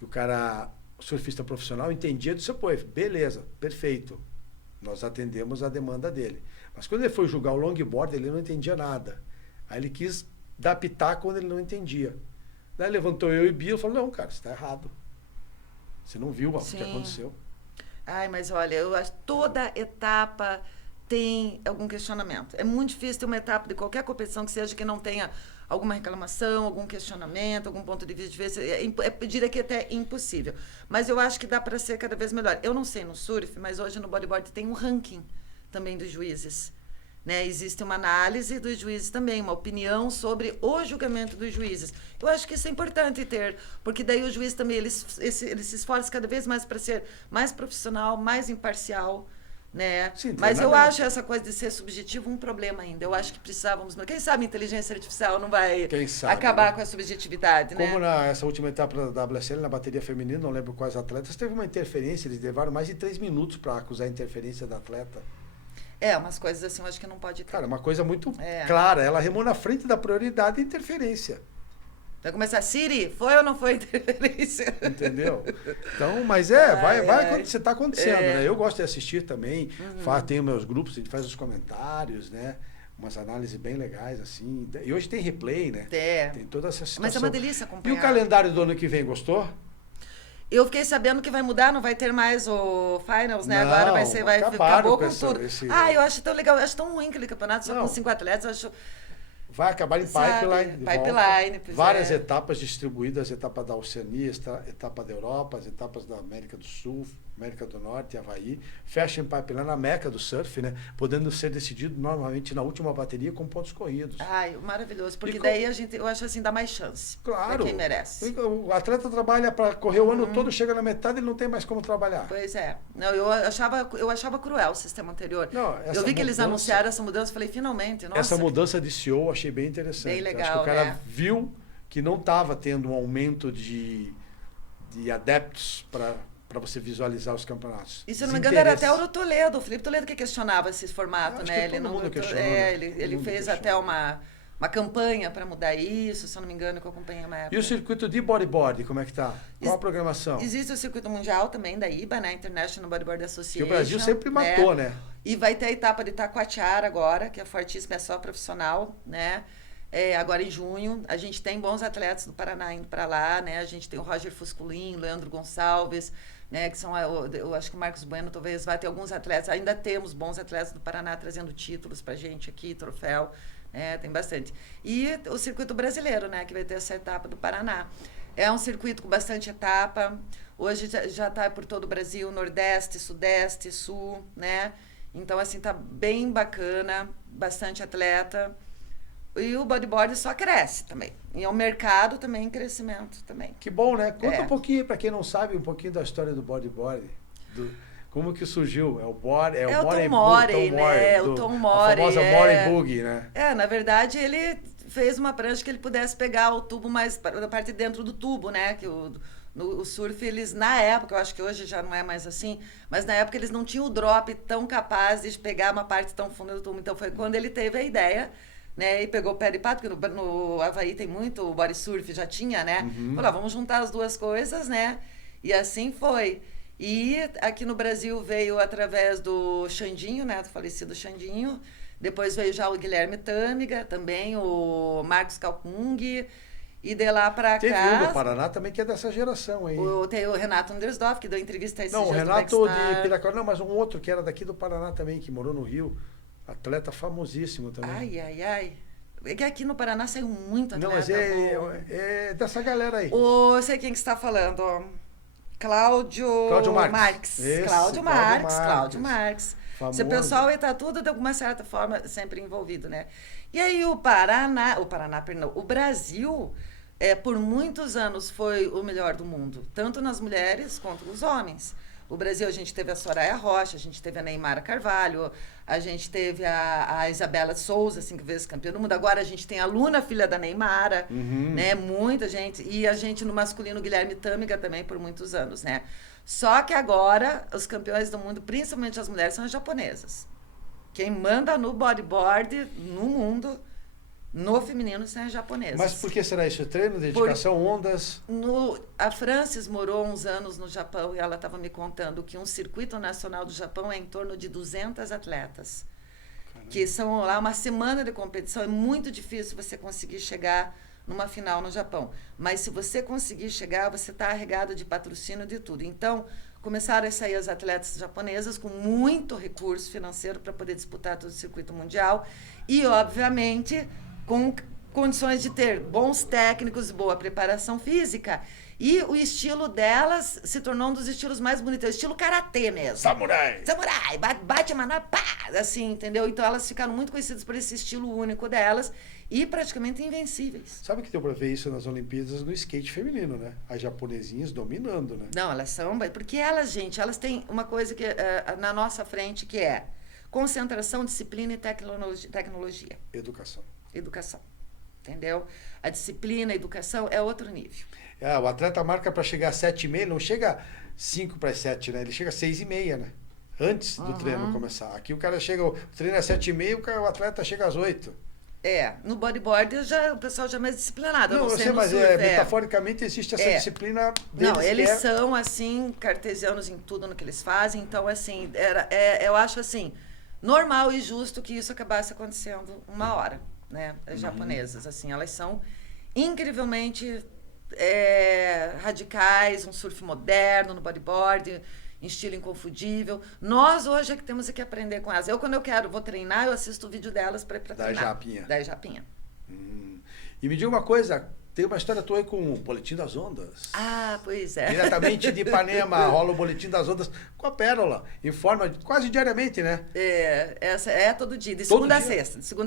e o surfista profissional, entendia do SUP Wave. Beleza, perfeito. Nós atendemos a demanda dele. Mas quando ele foi julgar o longboard, ele não entendia nada. Aí ele quis dar pitaco quando ele não entendia. Daí levantou eu e Bia e falou, não, cara, você está errado. Você não viu o que aconteceu. Mas olha, eu acho que toda etapa tem algum questionamento. É muito difícil ter uma etapa de qualquer competição que seja que não tenha alguma reclamação, algum questionamento, algum ponto de vista. Eu diria que até é impossível. Mas eu acho que dá para ser cada vez melhor. Eu não sei no surf, mas hoje no bodyboard tem um ranking também dos juízes. Né? Existe uma análise dos juízes também, uma opinião sobre o julgamento dos juízes. Eu acho que isso é importante ter, porque daí o juiz também ele se esforça cada vez mais para ser mais profissional, mais imparcial, né? Sim, mas eu acho essa coisa de ser subjetivo um problema ainda. Eu acho que precisávamos... Quem sabe a inteligência artificial não vai acabar com a subjetividade, Como né? nessa última etapa da WSL, na bateria feminina, não lembro quais atletas, teve uma interferência, eles levaram mais de 3 minutos para acusar a interferência da atleta. Umas coisas assim, eu acho que não pode ter. Cara, uma coisa muito clara. Ela remou na frente da prioridade da interferência. Vai começar, Siri, foi ou não foi interferência? Entendeu? Então, mas vai acontecer, está acontecendo, né? Eu gosto de assistir também, tenho meus grupos, a gente faz os comentários, né? Umas análises bem legais, assim. E hoje tem replay, né? Tem toda essa situação. Mas é uma delícia acompanhar. E o calendário do ano que vem, gostou? Eu fiquei sabendo que vai mudar, não vai ter mais o Finals, né? Não, Agora acabou com tudo. Eu acho tão legal, eu acho tão ruim aquele campeonato, só com 5 atletas, eu acho... Vai acabar em Pipeline. Pipeline. Várias etapas distribuídas, etapa da Oceania, etapa da Europa, as etapas da América do Sul, América do Norte, Havaí. Fecha em Pipeline, a meca do surf, né? Podendo ser decidido normalmente na última bateria com pontos corridos. Maravilhoso. Porque daí eu acho assim, dá mais chance. Claro. Pra quem merece. O atleta trabalha para correr o ano todo, chega na metade e não tem mais como trabalhar. Pois é. Não, eu achava cruel o sistema anterior. Não, eu vi que eles anunciaram essa mudança, falei, finalmente, nossa. Essa mudança de CEO, achei bem interessante. Bem legal, acho que o cara viu que não estava tendo um aumento de adeptos para você visualizar os campeonatos. E se eu não me engano, era até o Toledo, o Felipe Toledo que questionava esse formato, né? Ele fez até uma uma campanha para mudar isso, se eu não me engano, que eu acompanhei uma época. E o circuito de bodyboard, como é que tá? Qual a programação? Existe o circuito mundial também da IBA, né? International Bodyboard Association. Que o Brasil sempre matou, né? E vai ter a etapa de Itacoatiara agora, que é fortíssima, é só profissional, né? Agora em junho. A gente tem bons atletas do Paraná indo para lá, né? A gente tem o Roger Fusculin, Leandro Gonçalves, né? Que são, eu acho que o Marcos Bueno talvez vai ter alguns atletas. Ainda temos bons atletas do Paraná trazendo títulos pra gente aqui, troféu. Tem bastante. E o circuito brasileiro, né? Que vai ter essa etapa do Paraná. É um circuito com bastante etapa. Hoje já está por todo o Brasil, Nordeste, Sudeste, Sul, né? Então, assim, tá bem bacana, bastante atleta. E o bodyboard só cresce também. E é um mercado também em crescimento também. Que bom, né? Conta um pouquinho, para quem não sabe, um pouquinho da história do bodyboard. Como que surgiu? É o Tom Morey, né? O Tom Morey. A famosa Morey Boogie, né? Na verdade, ele fez uma prancha que ele pudesse pegar o tubo mais da parte de dentro do tubo, né? Que o surf, eles, na época, eu acho que hoje já não é mais assim, mas na época eles não tinham o drop tão capaz de pegar uma parte tão funda do tubo. Então foi quando ele teve a ideia, né? E pegou o pé de pato, porque no Havaí tem muito, o body surf já tinha, né? Falou, vamos juntar as duas coisas, né? E assim foi. E aqui no Brasil veio através do Xandinho, né? Do falecido Xandinho. Depois veio já o Guilherme Tâmega, também o Marcos Calcung. E de lá pra cá... Teve um do Paraná também que é dessa geração aí. Tem o Renato Andersdorf, que deu entrevista a esse Não, o Renato de Piracicaba. Não, mas um outro que era daqui do Paraná também, que morou no Rio. Atleta famosíssimo também. Ai. É que aqui no Paraná saiu muito atleta. Não, mas é dessa galera aí. Eu sei quem que está falando. Cláudio Marques. Cláudio Marques. Esse pessoal está tudo de alguma certa forma sempre envolvido, né? E aí o Brasil, por muitos anos foi o melhor do mundo, tanto nas mulheres quanto nos homens. O Brasil, a gente teve a Soraya Rocha, a gente teve a Neymara Carvalho, a gente teve a Isabela Souza, 5 vezes campeã do mundo. Agora a gente tem a Luna, filha da Neymara, né? Muita gente. E a gente no masculino, Guilherme Tâmega também, por muitos anos, né? Só que agora, os campeões do mundo, principalmente as mulheres, são as japonesas. Quem manda no bodyboard, no mundo, no feminino, são as japonesas. Mas por que será isso? Treino, dedicação, ondas? A Frances morou uns anos no Japão e ela estava me contando que um circuito nacional do Japão é em torno de 200 atletas. Caramba. Que são lá uma semana de competição. É muito difícil você conseguir chegar numa final no Japão. Mas se você conseguir chegar, você está arregado de patrocínio de tudo. Então, começaram a sair as atletas japonesas com muito recurso financeiro para poder disputar todo o circuito mundial. E, obviamente, com condições de ter bons técnicos, boa preparação física. E o estilo delas se tornou um dos estilos mais bonitos. Estilo karatê mesmo. Samurai! Bate a manobra, pá! Assim, entendeu? Então elas ficaram muito conhecidas por esse estilo único delas e praticamente invencíveis. Sabe que deu pra ver isso nas Olimpíadas no skate feminino, né? As japonesinhas dominando, né? Não, elas são... Porque elas, gente, elas têm uma coisa que na nossa frente que é concentração, disciplina e tecnologia. Educação. Entendeu? A disciplina, a educação é outro nível. O atleta marca para chegar às 7h30, não chega 5 para as 7, né? Ele chega às 6h30, né? Antes do treino começar. Aqui o cara chega, o treino é às 7h30, o atleta chega às 8. No bodyboard o pessoal já é mais disciplinado. Não, eu sei, mas metaforicamente existe essa disciplina deles. Não, eles são, assim, cartesianos em tudo no que eles fazem. Então, assim, eu acho, assim, normal e justo que isso acabasse acontecendo uma hora, né? As japonesas, assim, elas são incrivelmente radicais, um surf moderno no bodyboard, em estilo inconfundível. Nós hoje é que temos que aprender com elas. Quando eu vou treinar, eu assisto o vídeo delas para treinar. Da Japinha. E me diga uma coisa, tem uma história tua aí com o Boletim das Ondas. Pois é. Diretamente de Ipanema, rola o Boletim das Ondas com a Pérola. Informa quase diariamente, né? Essa é todo dia, de segunda a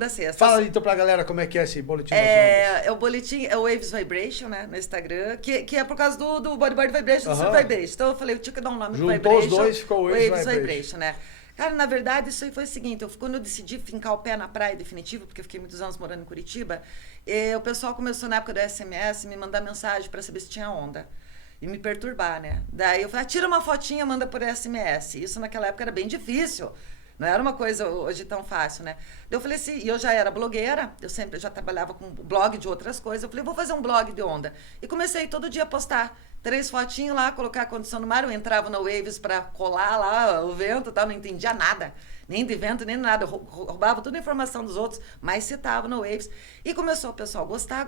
sexta. Fala então pra galera como é que é esse Boletim das Ondas. O boletim, é o Waves Vibration, né? No Instagram, que é por causa do Bodyboard Vibration, do Surf Vibration. Então eu falei, eu tinha que dar um nome pro Vibration. Juntou os dois, ficou o Waves Vibration, né? Cara, na verdade, isso aí foi o seguinte, quando eu decidi fincar o pé na praia definitivo, porque eu fiquei muitos anos morando em Curitiba, o pessoal começou, na época do SMS, me mandar mensagem para saber se tinha onda. E me perturbar, né? Daí eu falei, tira uma fotinha, manda por SMS. Isso naquela época era bem difícil. Não era uma coisa hoje tão fácil, né? Eu falei assim, e eu já era blogueira, eu sempre já trabalhava com blog de outras coisas. Eu falei, vou fazer um blog de onda. E comecei todo dia a postar 3 fotinhos lá, colocar a condição no mar. Eu entrava no Waves para colar lá o vento e tal, não entendia nada. Nem de vento, nem nada. Eu roubava toda a informação dos outros, mas citava no Waves. E começou o pessoal gostar.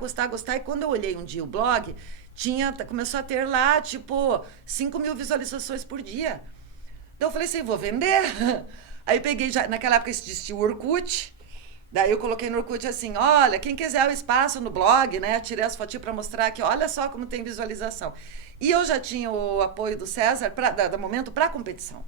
E quando eu olhei um dia o blog, começou a ter lá, tipo, 5 mil visualizações por dia. Então eu falei assim, vou vender. Aí peguei, já, naquela época existia o Orkut, daí eu coloquei no Orkut assim, olha, quem quiser o espaço no blog, né, tirei as fotinhas para mostrar que olha só como tem visualização. E eu já tinha o apoio do César, da Momento, para competição.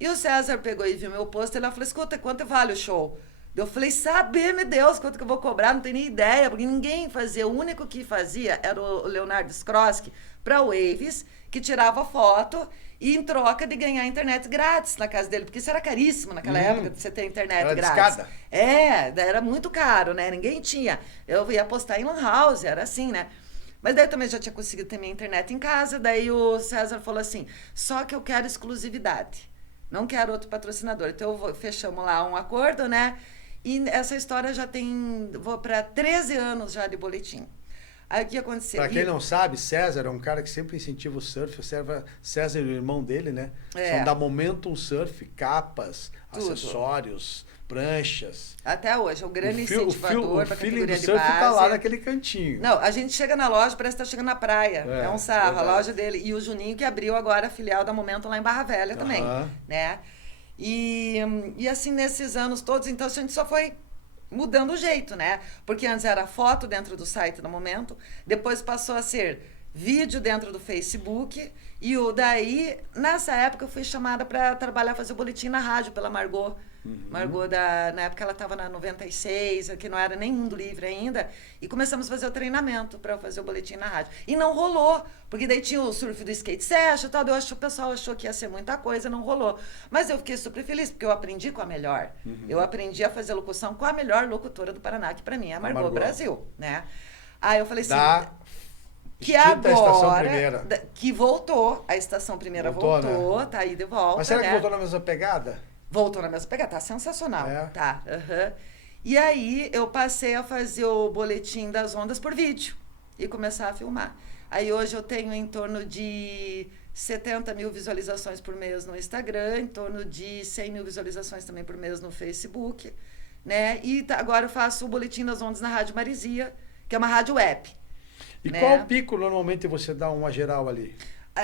E o César pegou e viu meu post, e ele falou, escuta, quanto vale o show? Eu falei, sabe, meu Deus, quanto que eu vou cobrar? Não tenho nem ideia, porque ninguém fazia. O único que fazia era o Leonardo Skroski para Waves, que tirava foto e em troca de ganhar internet grátis na casa dele, porque isso era caríssimo naquela época de você ter internet era grátis. Discada. Era muito caro, né? Ninguém tinha. Eu ia postar em Lan House, era assim, né? Mas daí eu também já tinha conseguido ter minha internet em casa, daí o César falou assim, só que eu quero exclusividade, não quero outro patrocinador. Então fechamos lá um acordo, né? E essa história já vou para 13 anos já de boletim. Aí o que aconteceu? Para quem não sabe, César é um cara que sempre incentiva o surf. O César e o irmão dele, né? São da Momentum Surf, capas, tudo. Acessórios, pranchas. Até hoje, é o grande incentivador para a categoria de base. O surf tá lá naquele cantinho. Não, a gente chega na loja, parece que tá chegando na praia. É um sarro, verdade. A loja dele. E o Juninho que abriu agora a filial da Momentum lá em Barra Velha também, né? E assim, nesses anos todos, então a gente só foi mudando o jeito, né? Porque antes era foto dentro do site do Momento, depois passou a ser vídeo dentro do Facebook, e daí, nessa época, eu fui chamada para trabalhar, fazer o boletim na rádio pela Margot. Margot, na época, ela estava na 96, que não era nem Mundo Livre ainda, e começamos a fazer o treinamento para fazer o boletim na rádio. E não rolou, porque daí tinha o surf do skate session e tal, o pessoal achou que ia ser muita coisa, não rolou. Mas eu fiquei super feliz, porque eu aprendi com a melhor. Eu aprendi a fazer locução com a melhor locutora do Paraná, que para mim é a Margot Brasil, né? Aí eu falei assim... Que agora, que voltou, a Estação Primeira voltou, né? Tá aí de volta. Mas será que voltou na mesma pegada? Voltou na mesma pegada, tá sensacional. Tá, E aí eu passei a fazer o boletim das ondas por vídeo e começar a filmar. Aí hoje eu tenho em torno de 70 mil visualizações por mês no Instagram, em torno de 100 mil visualizações também por mês no Facebook, né? E agora eu faço o boletim das ondas na Rádio Marizia, que é uma rádio web. E qual pico normalmente você dá uma geral ali?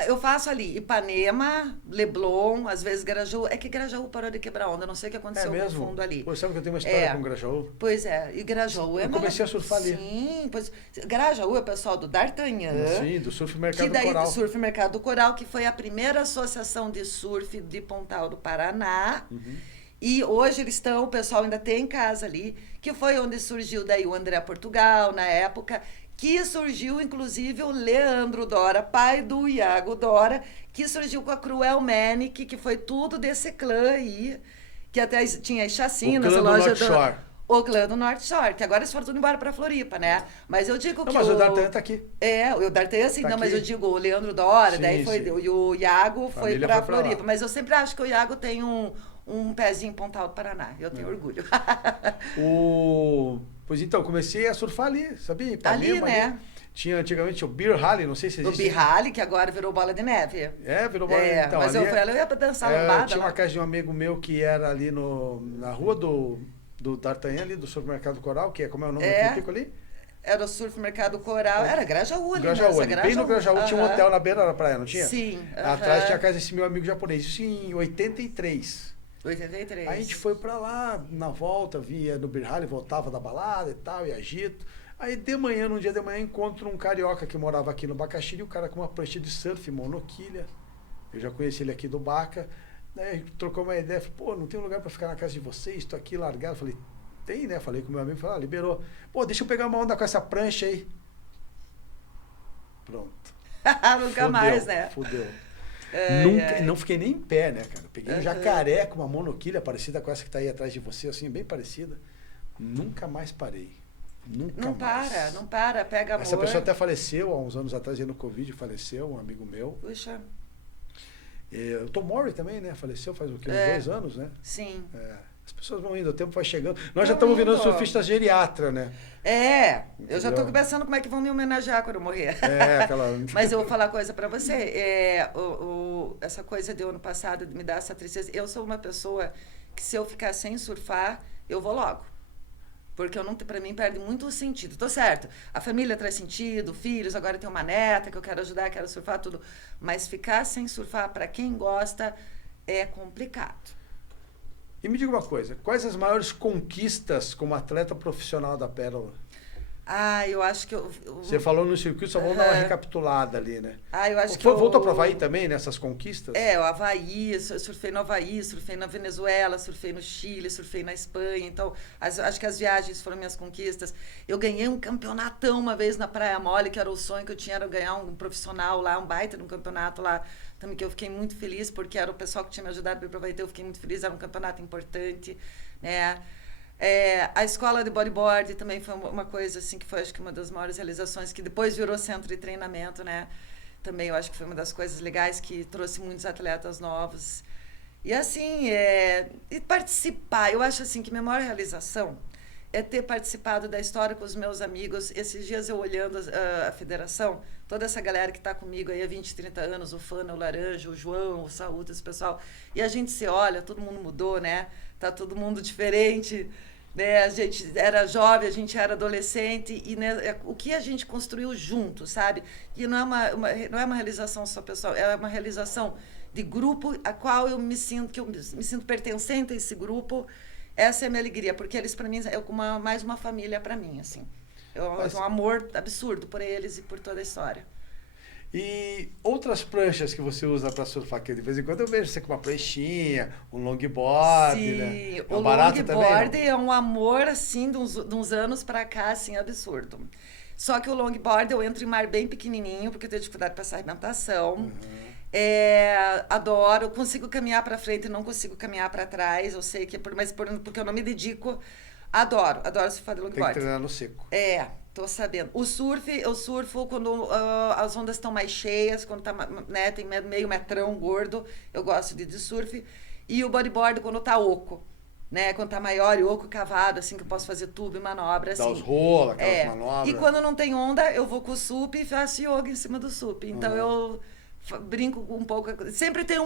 Eu faço ali Ipanema, Leblon, às vezes Grajaú. É que Grajaú parou de quebrar onda, não sei o que aconteceu com o fundo ali. Pois sabe que eu tenho uma história com Grajaú? Pois é, e Grajaú eu comecei a surfar ali. Sim, pois Grajaú é o pessoal do D'Artagnan. Sim, do Surf Mercado do Coral. Do Surf Mercado do Coral, que foi a primeira associação de surf de Pontal do Paraná. E hoje o pessoal ainda tem casa ali, que foi onde surgiu daí o André Portugal, na época, que surgiu, inclusive, o Leandro Dora, pai do Iago Dora, que surgiu com a Cruel Manic, que foi tudo desse clã aí, que até tinha chacinas, a loja do Shore. O clã do North Shore, que agora eles foram tudo embora pra Floripa, né? Mas eu digo que mas o D'Artagnan tá aqui. O D'Artagnan, sim, mas eu digo o Leandro Dora, daí foi, e o Iago foi pra Floripa. Mas eu sempre acho que o Iago tem um pezinho em Pontal do Paraná, eu tenho orgulho. Pois então, comecei a surfar ali, sabia? Ali, né? Tinha antigamente o Beer Halley, não sei se existe. O Beer Halley, que agora virou bola de neve. Virou bola de neve. Então, mas eu ia pra dançar lombada. Tinha uma casa de um amigo meu que era ali na rua do D'Artagnan, ali, do Supermercado Coral, como é o nome daquele pico ali? Era o Surf Mercado Coral, era Grajaú ali. Grajaú, ali. Bem no Grajaú tinha um hotel na beira da praia, não tinha? Sim. Atrás tinha a casa desse meu amigo japonês, isso em 83. 83. Aí a gente foi pra lá, na volta, via no Beer Halley, voltava da balada e tal, e agito. Aí num dia de manhã, encontro um carioca que morava aqui no Bacaxiri, o cara com uma prancha de surf, monoquilha. Eu já conheci ele aqui do Baca. Daí trocou uma ideia, falei, pô, não tem lugar pra ficar na casa de vocês, tô aqui largado. Falei, tem, né? Falei com meu amigo, falei, liberou. Pô, deixa eu pegar uma onda com essa prancha aí. Pronto. Nunca mais, né? Fudeu. Não fiquei nem em pé, né, cara? Peguei um jacaré com uma monoquilha parecida com essa que tá aí atrás de você, assim, bem parecida. Nunca mais parei. Não para, pega amor. Essa pessoa até faleceu há uns anos atrás, aí no Covid, faleceu, um amigo meu. Puxa. O Tom Mori também, né? Faleceu faz o quê? Uns 2 anos, né? Sim. As pessoas vão indo, o tempo vai chegando. Nós já estamos virando surfistas geriatra, né? Eu já estou pensando como é que vão me homenagear quando eu morrer. Mas eu vou falar uma coisa para você. Essa coisa de ano passado me dá essa tristeza. Eu sou uma pessoa que se eu ficar sem surfar, eu vou logo. Porque para mim perde muito o sentido. Tô certo, a família traz sentido, filhos, agora tem uma neta que eu quero ajudar, quero surfar, tudo. Mas ficar sem surfar, para quem gosta, é complicado. E me diga uma coisa, quais as maiores conquistas como atleta profissional da Pérola? Eu acho que Você falou no circuito, só vamos dar uma recapitulada ali, né? Eu acho que voltou para o Havaí também, nessas conquistas? o Havaí, surfei no Havaí, surfei na Venezuela, surfei no Chile, surfei na Espanha. Então, acho que as viagens foram minhas conquistas. Eu ganhei um campeonatão uma vez na Praia Mole, que era o sonho que eu tinha, era ganhar um profissional lá, um baita de um campeonato lá, também que eu fiquei muito feliz, porque era o pessoal que tinha me ajudado para ir para o Havaí, então eu fiquei muito feliz, era um campeonato importante, né? A escola de bodyboard também foi uma coisa assim que foi, acho que uma das maiores realizações, que depois virou centro de treinamento, né? Também eu acho que foi uma das coisas legais que trouxe muitos atletas novos. E assim, e participar, eu acho assim que minha maior realização é ter participado da história com os meus amigos. Esses dias eu olhando a federação, toda essa galera que está comigo aí há 20, 30 anos, o Fana, o Laranja, o João, o Saúde, esse pessoal, e a gente se olha, todo mundo mudou, né? Tá todo mundo diferente, né? A gente era jovem, a gente era adolescente, e né, o que a gente construiu junto, sabe? E não é uma realização só pessoal, é uma realização de grupo, a qual eu me sinto pertencente a esse grupo. Essa é a minha alegria, porque eles, para mim, é mais uma família para mim, assim. Eu tenho um amor absurdo por eles e por toda a história. E outras pranchas que você usa para surfar, que de vez em quando eu vejo você com uma pranchinha, um longboard, sim, né? O longboard é um amor, assim, de uns anos para cá, assim, absurdo. Só que o longboard eu entro em mar bem pequenininho, porque eu tenho dificuldade para essa arrebentação. Adoro, consigo caminhar para frente, não consigo caminhar para trás, eu sei que porque eu não me dedico. Adoro surfar de longboard. Tem que treinar no seco. Tô sabendo. Eu surfo quando as ondas estão mais cheias, quando tá, né, tem meio metrão gordo, eu gosto de surf. E o bodyboard quando tá oco, né, quando tá maior e oco cavado, assim, que eu posso fazer tubo e manobra, assim. Dá os rolos, aquelas manobras. E quando não tem onda, eu vou com o sup e faço yoga em cima do sup. Então eu brinco um pouco. Sempre tem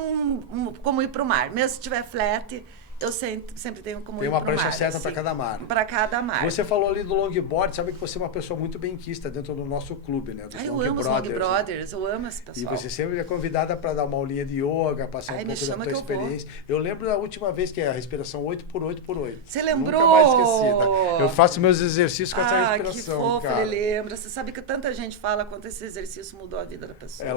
como ir pro mar. Mesmo se tiver flat, eu sempre tenho como ir pro mar. Tem uma prancha certa assim, para cada mar. Para cada mar. Você falou ali do longboard, sabe que você é uma pessoa muito benquista dentro do nosso clube, né? Eu amo os Long Brothers, eu amo esse pessoal. E você sempre é convidada para dar uma aulinha de yoga, passar um pouco da tua experiência. Eu lembro da última vez que é a respiração 8x8x8. Você lembrou? Nunca mais esqueci, tá? Eu faço meus exercícios com essa respiração, que fofo, cara. ele lembra. Você sabe que tanta gente fala quanto esse exercício mudou a vida da pessoa.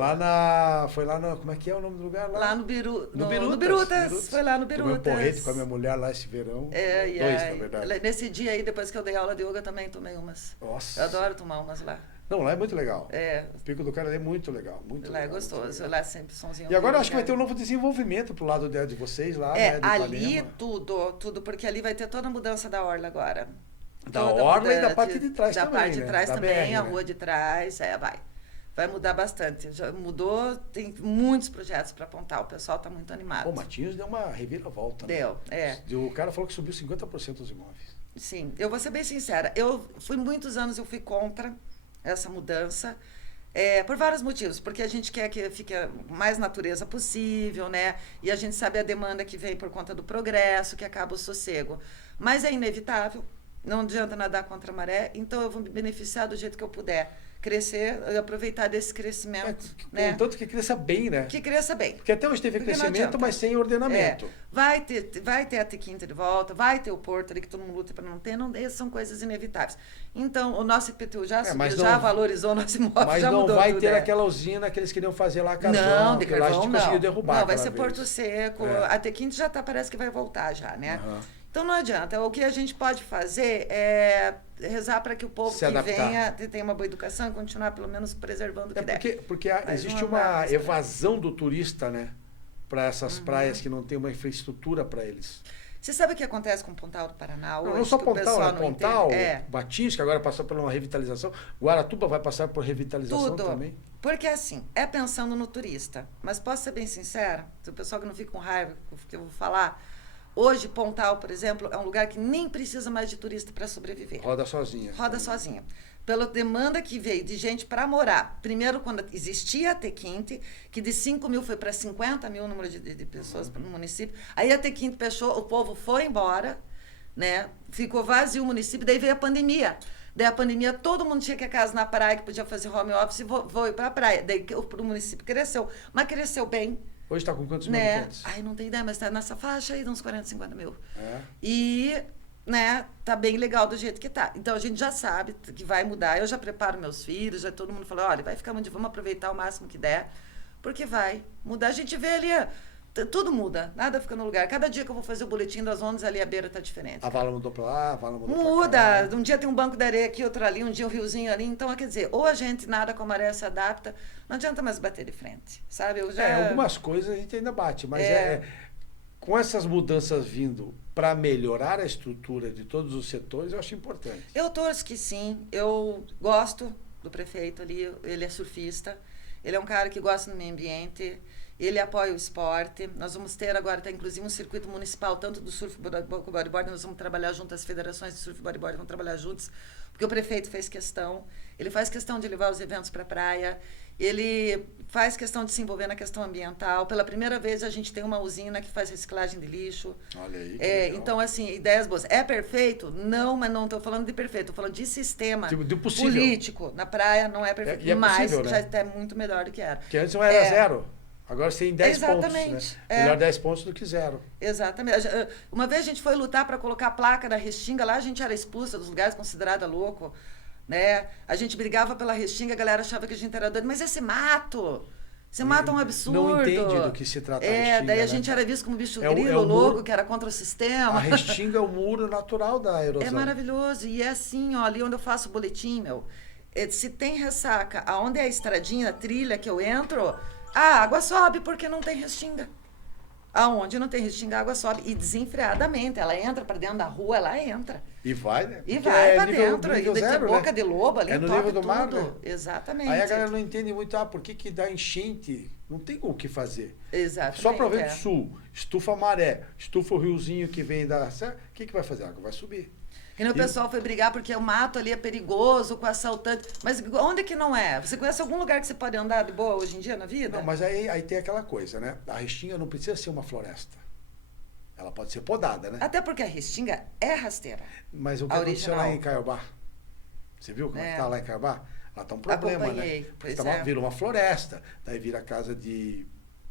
Foi lá no... Como é que é o nome do lugar? Lá no Birutas. Foi lá no Birutas. Tomei um porrete com a minha mulher lá esse verão. Dois, na verdade. Nesse dia aí, depois que eu dei aula de yoga, também tomei umas. Nossa. Eu adoro tomar umas lá. Não, lá é muito legal. O Pico do Cara é muito legal. Muito lá legal, é gostoso. Lá é sempre somzinho. E agora eu acho que vai ter um novo desenvolvimento pro lado de vocês lá, né? Ali tudo, porque ali vai ter toda a mudança da orla agora. Da orla e da parte de trás também, da parte de trás também, BR, a rua de trás, vai mudar bastante. Já mudou, tem muitos projetos para apontar, o pessoal está muito animado. O Matinhos deu uma reviravolta. Deu, O cara falou que subiu 50% dos imóveis. Sim, eu vou ser bem sincera, muitos anos eu fui contra essa mudança, por vários motivos, porque a gente quer que fique a mais natureza possível, né? E a gente sabe a demanda que vem por conta do progresso, que acaba o sossego. Mas é inevitável, não adianta nadar contra a maré, então eu vou me beneficiar do jeito que eu puder. Crescer e aproveitar desse crescimento. Né? Contanto que cresça bem, né? Que cresça bem. Porque até hoje teve crescimento, mas sem ordenamento. Vai ter a T-Quinta de volta, vai ter o Porto ali que todo mundo luta para não ter, essas são coisas inevitáveis. Então, o nosso IPTU já subiu, já valorizou o nosso imóvel, já mudou tudo. Mas não vai ter aquela usina que eles queriam fazer lá, Casão, de carvão, lá a gente conseguiu derrubar. Não, vai ser Porto Seco, a T-Quinta já parece que vai voltar já, né? Então não adianta. O que a gente pode fazer é rezar para que o povo que venha tenha uma boa educação e continuar pelo menos preservando o que der. Porque existe uma evasão do turista, né? Para essas praias que não tem uma infraestrutura para eles. Você sabe o que acontece com o Pontal do Paraná hoje? Não só Pontal, Pontal, Batins, que agora passou por uma revitalização. Guaratuba vai passar por revitalização também. Porque, assim, é pensando no turista. Mas posso ser bem sincera? O pessoal que não fica com raiva do que eu vou falar. Hoje, Pontal, por exemplo, é um lugar que nem precisa mais de turista para sobreviver. Roda sozinha. Roda sozinha. Pela demanda que veio de gente para morar. Primeiro, quando existia a T-Quinte, que de 5 mil foi para 50 mil o número de pessoas no município. Aí a T-Quinte fechou, o povo foi embora, né? Ficou vazio o município, daí veio a pandemia. Daí a pandemia, todo mundo tinha que ir a casa na praia, que podia fazer home office, e foi para a praia. Daí o município cresceu, mas cresceu bem. Hoje está com quantos mil Né? habitantes? Ai, não tem ideia, mas está nessa faixa aí de uns 40, 50 mil. É. E, né, tá bem legal do jeito que tá. Então, a gente já sabe que vai mudar. Eu já preparo meus filhos, já todo mundo falou, olha, vai ficar muito... Vamos aproveitar o máximo que der, porque vai mudar. A gente vê ali, tudo muda, nada fica no lugar. Cada dia que eu vou fazer o boletim das ondas, ali a beira tá diferente. A vala mudou para lá, a vala mudou para cá. Muda. Um dia tem um banco de areia aqui, outro ali, um dia um riozinho ali. Então, quer dizer, ou a gente nada com a maré se adapta, não adianta mais bater de frente, sabe? Eu já... Algumas coisas a gente ainda bate, mas com essas mudanças vindo para melhorar a estrutura de todos os setores, eu acho importante. Eu torço que sim. Eu gosto do prefeito ali, ele é surfista, ele é um cara que gosta do meio ambiente, ele apoia o esporte. Nós vamos ter agora, inclusive, um circuito municipal, tanto do surf como do bodyboard, nós vamos trabalhar junto, as federações de surf e bodyboard vão trabalhar juntos, porque o prefeito fez questão, ele faz questão de levar os eventos para a praia, ele faz questão de se envolver na questão ambiental. Pela primeira vez, a gente tem uma usina que faz reciclagem de lixo. Olha aí, que legal. Então, assim, ideias boas. É perfeito? Não, mas não estou falando de perfeito. Estou falando de sistema político. Na praia não é perfeito, mas possível, né? Já está muito melhor do que era. Porque antes não era zero. Agora você tem 10 exatamente, pontos. Né? Melhor 10 pontos do que zero. Exatamente. Uma vez a gente foi lutar para colocar a placa da Restinga, lá a gente era expulsa dos lugares, considerada louco. Né? A gente brigava pela Restinga, a galera achava que a gente era doido. Mas esse mato é um absurdo. Não entende do que se trata a Restinga. Daí a né? gente era visto como bicho grilo, louco, que era contra o sistema. A Restinga é o muro natural da erosão. É maravilhoso. E é assim, ó, ali onde eu faço o boletim, se tem ressaca, aonde é a estradinha, a trilha que eu entro, a água sobe porque não tem Restinga. Aonde não tem Restinga, a água sobe. E desenfreadamente. Ela entra para dentro da rua, ela entra. E vai, né? E vai para dentro. Nível zero, boca né? de lobo ali, no nível do mar, né? Exatamente. Aí a galera não entende muito, por que dá enchente? Não tem o que fazer. Exatamente. Só para o vento sul, estufa a maré, estufa o riozinho que vem da... O que vai fazer? A água vai subir. E o pessoal foi brigar porque o mato ali é perigoso, com assaltante. Mas onde que não é? Você conhece algum lugar que você pode andar de boa hoje em dia na vida? Não, mas aí tem aquela coisa, né? A Restinga não precisa ser uma floresta. Ela pode ser podada, né? Até porque a Restinga é rasteira. Mas o que aconteceu lá em Caiobá? Você viu como está lá em Caiobá? Lá está um problema, acompanhei, né? Vira uma floresta, daí vira casa de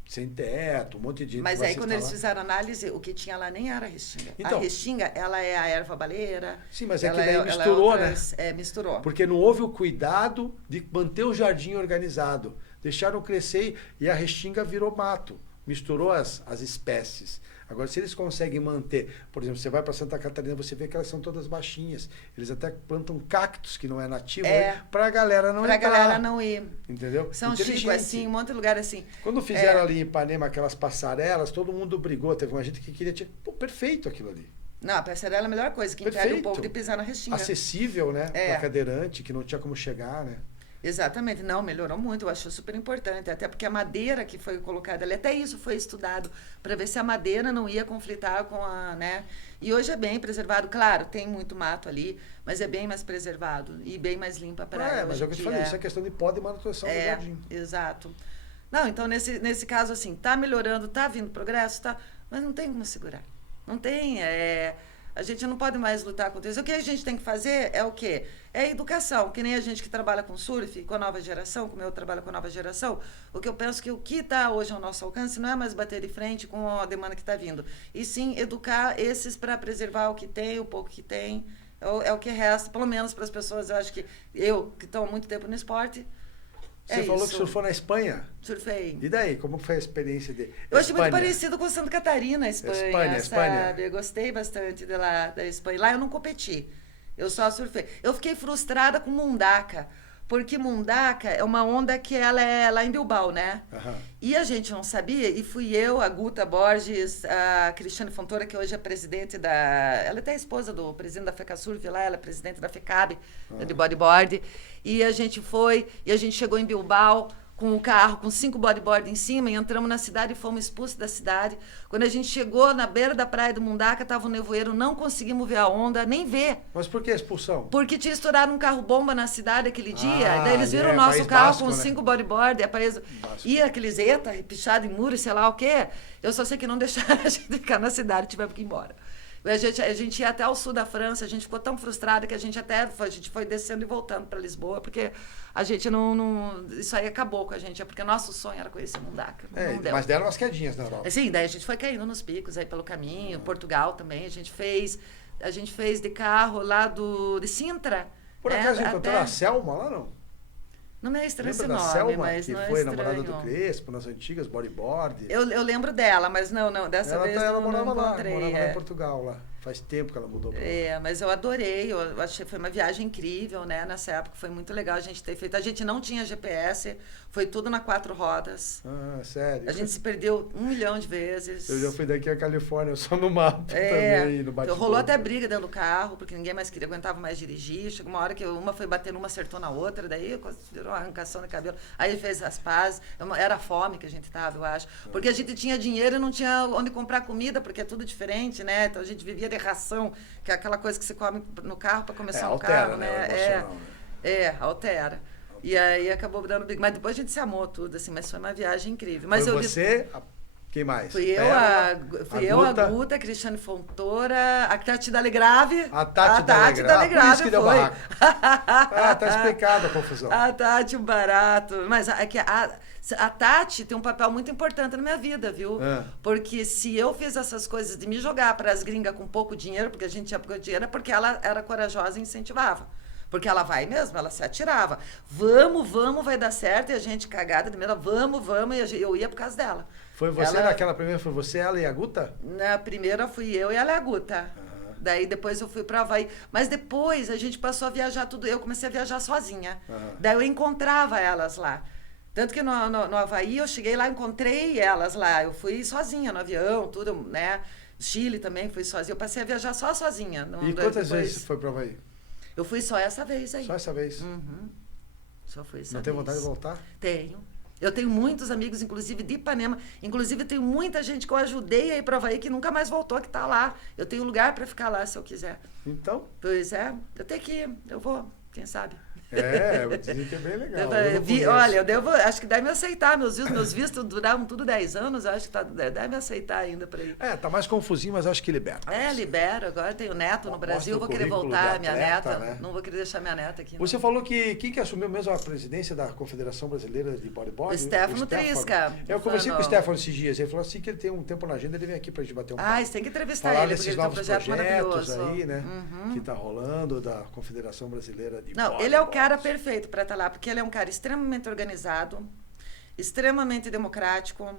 sem teto, um monte de... Mas aí quando eles fizeram análise, o que tinha lá nem era a Restinga. Então, a Restinga, ela é a erva baleira. Sim, mas é que daí misturou, né? Misturou. Porque não houve o cuidado de manter o jardim organizado. Deixaram crescer e a Restinga virou mato. Misturou as espécies. Agora, se eles conseguem manter... Por exemplo, você vai para Santa Catarina, você vê que elas são todas baixinhas. Eles até plantam cactos, que não é nativo, para a galera não entrar. Para a galera não ir. Entendeu? São Chico, assim, um monte de lugar assim. Quando fizeram ali em Ipanema aquelas passarelas, todo mundo brigou. Teve uma gente que queria... perfeito aquilo ali. Não, a passarela é a melhor coisa, que impede o povo de pisar na Restinga. Acessível, né? Para cadeirante, que não tinha como chegar, né? Exatamente. Não, melhorou muito. Eu acho super importante. Até porque a madeira que foi colocada ali, até isso foi estudado, para ver se a madeira não ia conflitar com a... né? E hoje é bem preservado. Claro, tem muito mato ali, mas é bem mais preservado e bem mais limpa a praia. Mas é o que eu te falei, isso é questão de poda e manutenção do jardim. Exato. Não, então, nesse caso, assim, tá melhorando, tá vindo progresso, tá, mas não tem como segurar. Não tem... A gente não pode mais lutar contra isso. O que a gente tem que fazer é o quê? É educação. Que nem a gente que trabalha com surf, com a nova geração, como eu trabalho com a nova geração, o que eu penso que o que está hoje ao nosso alcance não é mais bater de frente com a demanda que está vindo, e sim educar esses para preservar o que tem, o pouco que tem, é o que resta, pelo menos para as pessoas. Eu acho que que estou há muito tempo no esporte... Você falou que surfou na Espanha? Surfei. E daí, como foi a experiência de Eu achei muito parecido com Santa Catarina, a Espanha, Espanha. Eu gostei bastante da Espanha. Lá eu não competi, eu só surfei. Eu fiquei frustrada com Mundaca, porque Mundaca é uma onda que ela é lá em Bilbao, né? Uhum. E a gente não sabia, e fui eu, a Guta Borges, a Cristiane Fontoura, que hoje é presidente da... Ela é até esposa do presidente da FECASURF lá, ela é presidente da FECAB, de bodyboard. E a gente foi, e a gente chegou em Bilbao, com o carro, com 5 bodyboard em cima, e entramos na cidade e fomos expulsos da cidade. Quando a gente chegou na beira da praia do Mundaca, estava um nevoeiro, não conseguimos ver a onda, nem ver. Mas por que a expulsão? Porque tinha estourado um carro-bomba na cidade aquele dia, Ah, daí eles viram o nosso País carro Basco, com né? 5 bodyboard, e aqueles ETA, pichado em muro, sei lá o quê. Eu só sei que não deixaram a gente ficar na cidade, tivemos que ir embora. A gente ia até o sul da França, a gente ficou tão frustrada que a gente foi descendo e voltando para Lisboa, porque a gente não. Isso aí acabou com a gente, porque nosso sonho era conhecer Mundaca. Não deu. Mas deram umas quedinhas na Europa. Sim, daí a gente foi caindo nos picos aí pelo caminho, Portugal também, a gente fez de carro lá de Sintra. Por acaso encontrou a Selma lá, não? Não me é estranho esse Lembra da nome, Selma, mas que não é foi estranho. namorada do Crespo, nas antigas, bodyboard? Eu lembro dela, mas não, dessa vez ela não morava lá, encontrei. morava lá em Portugal, lá. Faz tempo que ela mudou pra lá. Mas eu adorei, eu achei que foi uma viagem incrível, né? Nessa época foi muito legal a gente ter feito. A gente não tinha GPS, foi tudo na 4 rodas. Ah, sério? A gente se perdeu 1 milhão de vezes. Eu já fui daqui à Califórnia, só no mapa também, no bate-boca. Rolou até briga dentro do carro, porque ninguém mais aguentava mais dirigir. Chegou uma hora que uma foi batendo, uma acertou na outra, daí virou uma arrancação de cabelo. Aí fez as pazes. Era a fome que a gente tava, eu acho. Porque a gente tinha dinheiro e não tinha onde comprar comida, porque é tudo diferente, né? Então a gente vivia de ração, que é aquela coisa que se come no carro para começar no altera, carro, né? Altera. E aí acabou dando briga. Mas depois a gente se amou tudo, assim, mas foi uma viagem incrível. Mas foi você, quem mais? Fui eu, a Guta, Cristiane Fontoura, a Tati Dalegrave. A Tati Dalegrave. Por isso que deu barraco. Tá explicado a confusão. A Tati, o barato. Mas é que a Tati tem um papel muito importante na minha vida, viu? Porque se eu fiz essas coisas de me jogar para as gringas com pouco dinheiro, porque a gente tinha pouco dinheiro, é porque ela era corajosa e incentivava. Porque ela vai mesmo, ela se atirava. Vamos, vai dar certo. E a gente cagada de medo, vamos. E eu ia por causa dela. Foi você naquela primeira, foi você, ela e a Guta? Na primeira fui eu e ela e a Guta. Daí depois eu fui para Havaí. Mas depois a gente passou a viajar tudo. Eu comecei a viajar sozinha. Daí eu encontrava elas lá. Tanto que no Havaí eu cheguei lá, encontrei elas lá. Eu fui sozinha no avião, tudo, né? Chile também fui sozinha. Eu passei a viajar só sozinha. E quantas vezes você foi para Havaí? Eu fui só essa vez aí. Só essa vez? Só foi essa vez. Não tem vontade de voltar? Tenho. Eu tenho muitos amigos, inclusive de Ipanema. Inclusive, tenho muita gente que eu ajudei a ir para Havaí que nunca mais voltou, que está lá. Eu tenho lugar para ficar lá, se eu quiser. Então? Pois é. Eu tenho que ir. Eu vou, quem sabe. Dizem que é bem legal. Olha, eu devo, acho que deve me aceitar. Meus vistos duraram tudo 10 anos, acho que deve me aceitar ainda para ir. Tá mais confusinho, mas acho que libera. Libera. Agora tenho neto no Brasil, vou querer voltar, minha neta. Né? Não vou querer deixar minha neta aqui. Você falou que quem que assumiu mesmo a presidência da Confederação Brasileira de Bodyboard? O Stefano Trisca. Eu conversei com o Stefano esses dias, ele falou assim que ele tem um tempo na agenda, ele vem aqui pra gente bater um papo. Você tem que entrevistar ele, porque ele tem um projeto maravilhoso. Aí, né, que tá rolando, da Confederação Brasileira de Bodyboard. Ele é o cara perfeito para estar lá, porque ele é um cara extremamente organizado, extremamente democrático,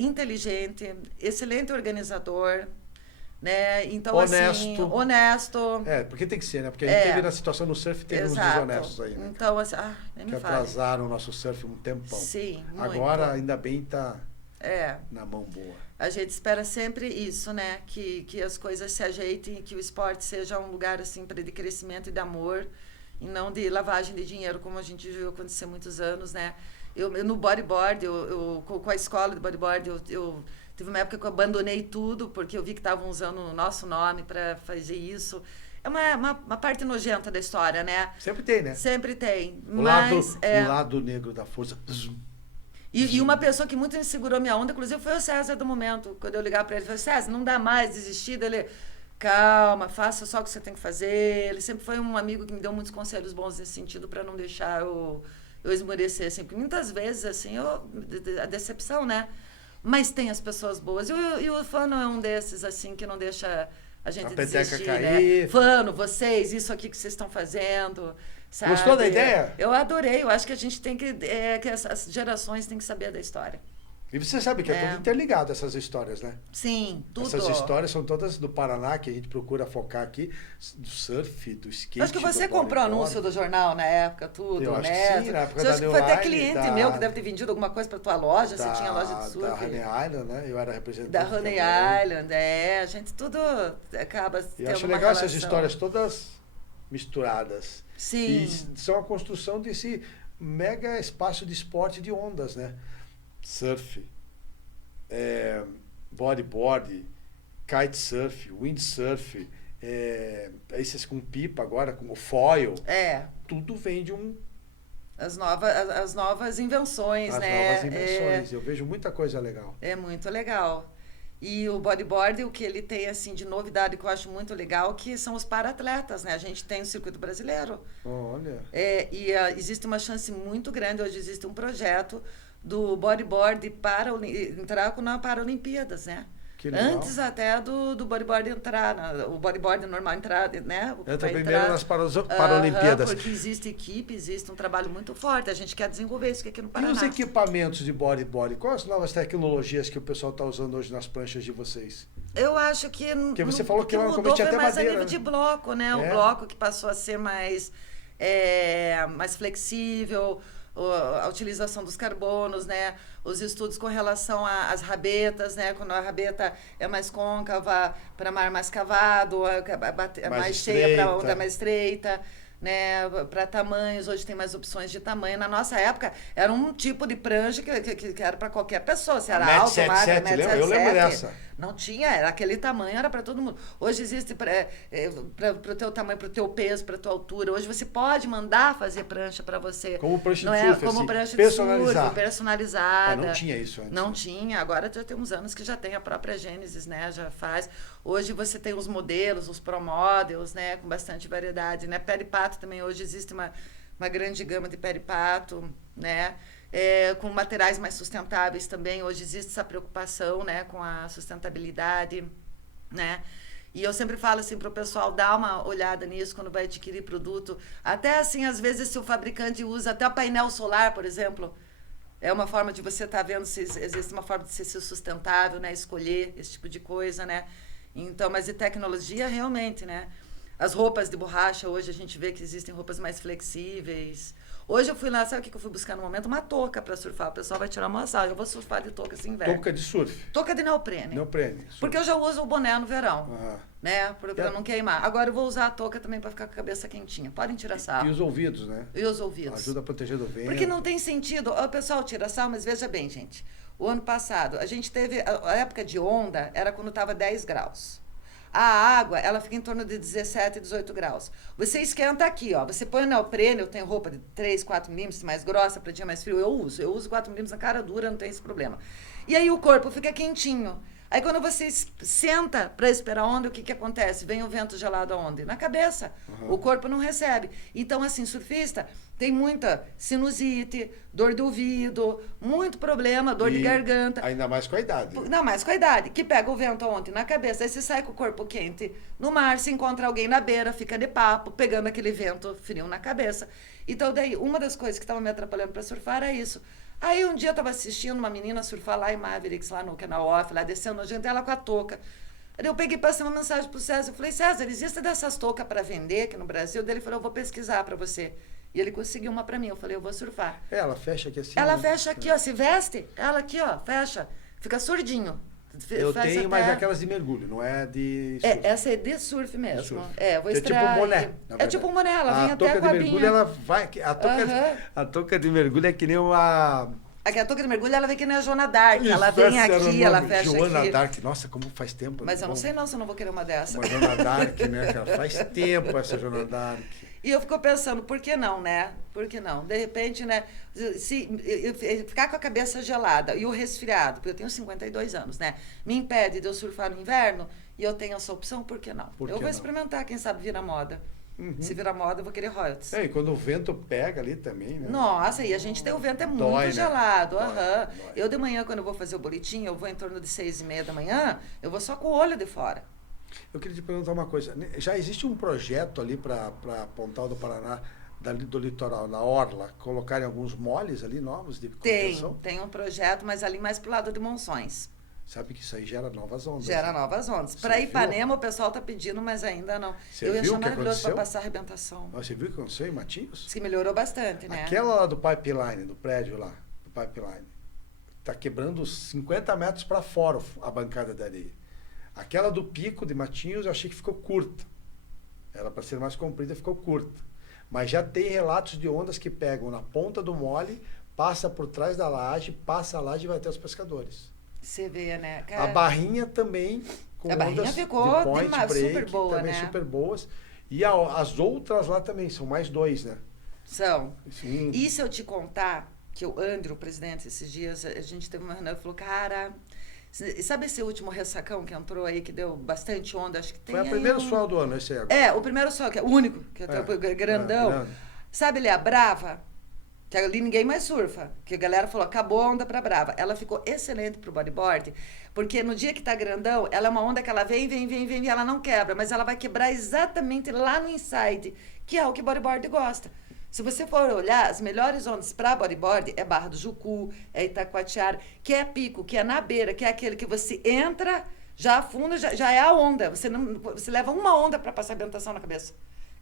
inteligente, excelente organizador, né? Então, honesto. Porque tem que ser, né? Porque a gente teve na situação no surf, teve uns desonestos aí, né? Então, assim, nem me que atrasaram o nosso surf um tempão. Sim, muito. Agora, ainda bem, tá na mão boa. A gente espera sempre isso, né? Que as coisas se ajeitem, que o esporte seja um lugar, assim, de crescimento e de amor, e não de lavagem de dinheiro, como a gente viu acontecer há muitos anos, né? Eu no bodyboard, com a escola de bodyboard, eu teve uma época que eu abandonei tudo, porque eu vi que estavam usando o nosso nome para fazer isso. É uma parte nojenta da história, né? Sempre tem, né? Sempre tem. O lado negro da força. E uma pessoa que muito me segurou minha onda, inclusive, foi o César do momento. Quando eu ligava para ele, eu falei, César, não dá mais, desistir. Ele... Calma, faça só o que você tem que fazer. Ele sempre foi um amigo que me deu muitos conselhos bons nesse sentido para não deixar eu esmorecer, assim. Porque muitas vezes, assim, a decepção, né? Mas tem as pessoas boas. E o Fano é um desses, assim, que não deixa a gente desistir, cair. Né? Fano, vocês, isso aqui que vocês estão fazendo, sabe? Gostou da ideia? Eu adorei. Eu acho que a gente tem que essas gerações têm que saber da história. E você sabe que é tudo interligado, essas histórias, né? Sim, tudo. Essas histórias são todas do Paraná, que a gente procura focar aqui, do surf, do skate. Acho que você comprou anúncio do jornal na época, tudo, eu acho né? Que sim, na época você da acha que foi até cliente meu que deve ter vendido alguma coisa para tua loja, você tinha loja de surf. Da Honey Island, né? Eu era representante. Da Honey Island, a gente tudo acaba tendo eu acho uma legal relação. Essas histórias todas misturadas. Sim. E são a construção desse mega espaço de esporte de ondas, né? Surf, bodyboard, kitesurf, windsurf, esses com pipa agora, com o foil. Tudo vem de as novas invenções, as né? novas invenções. Eu vejo muita coisa legal. É muito legal. E o bodyboard, o que ele tem assim de novidade que eu acho muito legal, que são os para-atletas, né? A gente tem o circuito brasileiro. Olha. Existe uma chance muito grande, hoje existe um projeto do bodyboard para entrar na Paralimpíadas, né? Que legal. Antes até do bodyboard entrar, o bodyboard normal entrar, né? Entra primeiro nas Paralimpíadas. Porque existe equipe, existe um trabalho muito forte. A gente quer desenvolver isso aqui no E Paraná. os equipamentos de bodyboard? Quais as novas tecnologias que o pessoal está usando hoje nas pranchas de vocês? Eu acho que... Porque você falou que lá no mudou começo tinha foi até mais madeira, a nível né? de bloco, né? O bloco que passou a ser mais flexível, a utilização dos carbonos, né? Os estudos com relação às rabetas, né? Quando a rabeta é mais côncava para mar mais cavado, mais cheia para onda mais estreita, né? Para tamanhos, hoje tem mais opções de tamanho. Na nossa época, era um tipo de prancha que era para qualquer pessoa. Se era alto, magro, 1,77 m, eu lembro dessa. Não tinha, era aquele tamanho, era para todo mundo. Hoje existe para o teu tamanho, para o teu peso, para a tua altura. Hoje você pode mandar fazer prancha para você. Como prancha não de surf, como assim, prancha personalizar. de surf, personalizada. Não tinha isso antes. Não tinha, agora já tem uns anos que já tem a própria Gênesis, né? Já faz. Hoje você tem os modelos, os Pro Models, né? Com bastante variedade, né? Pé de pato também, hoje existe uma grande gama de pé de pato, né? Com materiais mais sustentáveis também. Hoje existe essa preocupação, né, com a sustentabilidade, né? E eu sempre falo assim para o pessoal dar uma olhada nisso quando vai adquirir produto. Até assim, às vezes, se o fabricante usa até o painel solar, por exemplo, é uma forma de você estar vendo se existe uma forma de ser sustentável, né? Escolher esse tipo de coisa, né? Então, mas de tecnologia, realmente, né? As roupas de borracha, hoje a gente vê que existem roupas mais flexíveis. Hoje eu fui lá, sabe o que eu fui buscar no momento? Uma touca para surfar. O pessoal vai tirar uma massagem. Eu vou surfar de touca assim, inverno. Touca de surf? Touca de neoprene. Neoprene. Porque eu já uso o boné no verão, né? Para não queimar. Agora eu vou usar a touca também para ficar com a cabeça quentinha. Podem tirar sarro. E os ouvidos, né? E os ouvidos. Ajuda a proteger do vento. Porque não tem sentido. O pessoal tira sarro, mas veja bem, gente. O ano passado, a gente teve... A época de onda era quando estava 10 graus. A água, ela fica em torno de 17, 18 graus. Você esquenta aqui, ó. Você põe o neoprene, eu tenho roupa de 3, 4 milímetros mais grossa para dia mais frio, eu uso 4 milímetros na cara dura, não tem esse problema. E aí o corpo fica quentinho. Aí quando você senta para esperar a onda, o que acontece? Vem o vento gelado aonde? Na cabeça. O corpo não recebe. Então, assim, surfista tem muita sinusite, dor de ouvido, muito problema, dor de garganta. Ainda mais com a idade. Ainda mais com a idade. Que pega o vento aonde? Na cabeça. Aí você sai com o corpo quente no mar, se encontra alguém na beira, fica de papo, pegando aquele vento frio na cabeça. Então, daí, uma das coisas que estava me atrapalhando para surfar era isso. Aí um dia eu estava assistindo uma menina surfar lá em Mavericks, lá no Canal Off, lá descendo a gente, ela com a touca. Aí eu peguei e passei uma mensagem pro César. Eu falei, César, existe dessas toucas para vender aqui no Brasil? Daí ele falou, eu vou pesquisar para você. E ele conseguiu uma para mim. Eu falei, eu vou surfar. Ela fecha aqui assim. Ela fecha aqui, ó, se veste, ela aqui, ó, fecha. Fica surdinho. Eu tenho, mas aquelas de mergulho, não é de surf. Essa é de surf mesmo. De surf. Vou extrair. É tipo um boné. É tipo um boné, ela vem até com a touca de mergulho, ela vai... A touca de mergulho é que nem uma... Aqui, a touca de mergulho, ela vem que nem a Joana Dark. Ela vem aqui, ela fecha Joana aqui. Dark, nossa, como faz tempo. Mas eu não sei não se eu não vou querer uma dessa. Uma Joana Dark, né, cara? Faz tempo essa Joana Dark. E eu fico pensando, por que não, né? Por que não? De repente, né? Se ficar com a cabeça gelada e o resfriado, porque eu tenho 52 anos, né? Me impede de eu surfar no inverno e eu tenho essa opção, por que não? Eu vou experimentar, quem sabe vira moda. Se virar moda, eu vou querer royalties. E quando o vento pega ali também, né? Nossa, e a gente tem o vento muito Dói, gelado. Né? Dói. Eu de manhã, quando eu vou fazer o boletim, eu vou em torno de 6h30 da manhã, eu vou só com o olho de fora. Eu queria te perguntar uma coisa. Já existe um projeto ali para Pontal do Paraná, do litoral, na Orla, colocarem alguns moles ali novos de contenção? Tem um projeto, mas ali mais pro lado de Monções. Sabe que isso aí gera novas ondas. Gera novas ondas. Para Ipanema, o pessoal está pedindo, mas ainda não. Eu ia achar maravilhoso para passar a arrebentação. Você viu o que aconteceu em Matinhos? Diz que melhorou bastante, né? Aquela lá do pipeline, do prédio lá, do pipeline, está quebrando 50 metros para fora a bancada da areia. Aquela do pico de Matinhos, eu achei que ficou curta. Era para ser mais comprida, ficou curta. Mas já tem relatos de ondas que pegam na ponta do mole, passa por trás da laje, passa a laje e vai até os pescadores. Você vê, né? A Barrinha também, com a Barrinha ondas ficou de point break, super boa, também né? super boas. E as outras lá também, são mais 2, né? São. Sim. E se eu te contar que o Andrew, o presidente, esses dias, a gente teve uma reunião e falou, cara, sabe esse último ressacão que entrou aí, que deu bastante onda? Acho que tem Foi o primeiro sol do ano, esse aí. O primeiro sol, que é o único, que é grandão. Grande. Sabe ali a Brava? Que ali ninguém mais surfa. Que a galera falou, acabou a onda pra Brava. Ela ficou excelente pro bodyboard, porque no dia que tá grandão, ela é uma onda que ela vem, e ela não quebra, mas ela vai quebrar exatamente lá no inside, que é o que bodyboard gosta. Se você for olhar, as melhores ondas para bodyboard é Barra do Jucu, é Itacoatiara, que é pico, que é na beira, que é aquele que você entra, já afunda, já é a onda. Você leva uma onda para passar a ambientação na cabeça.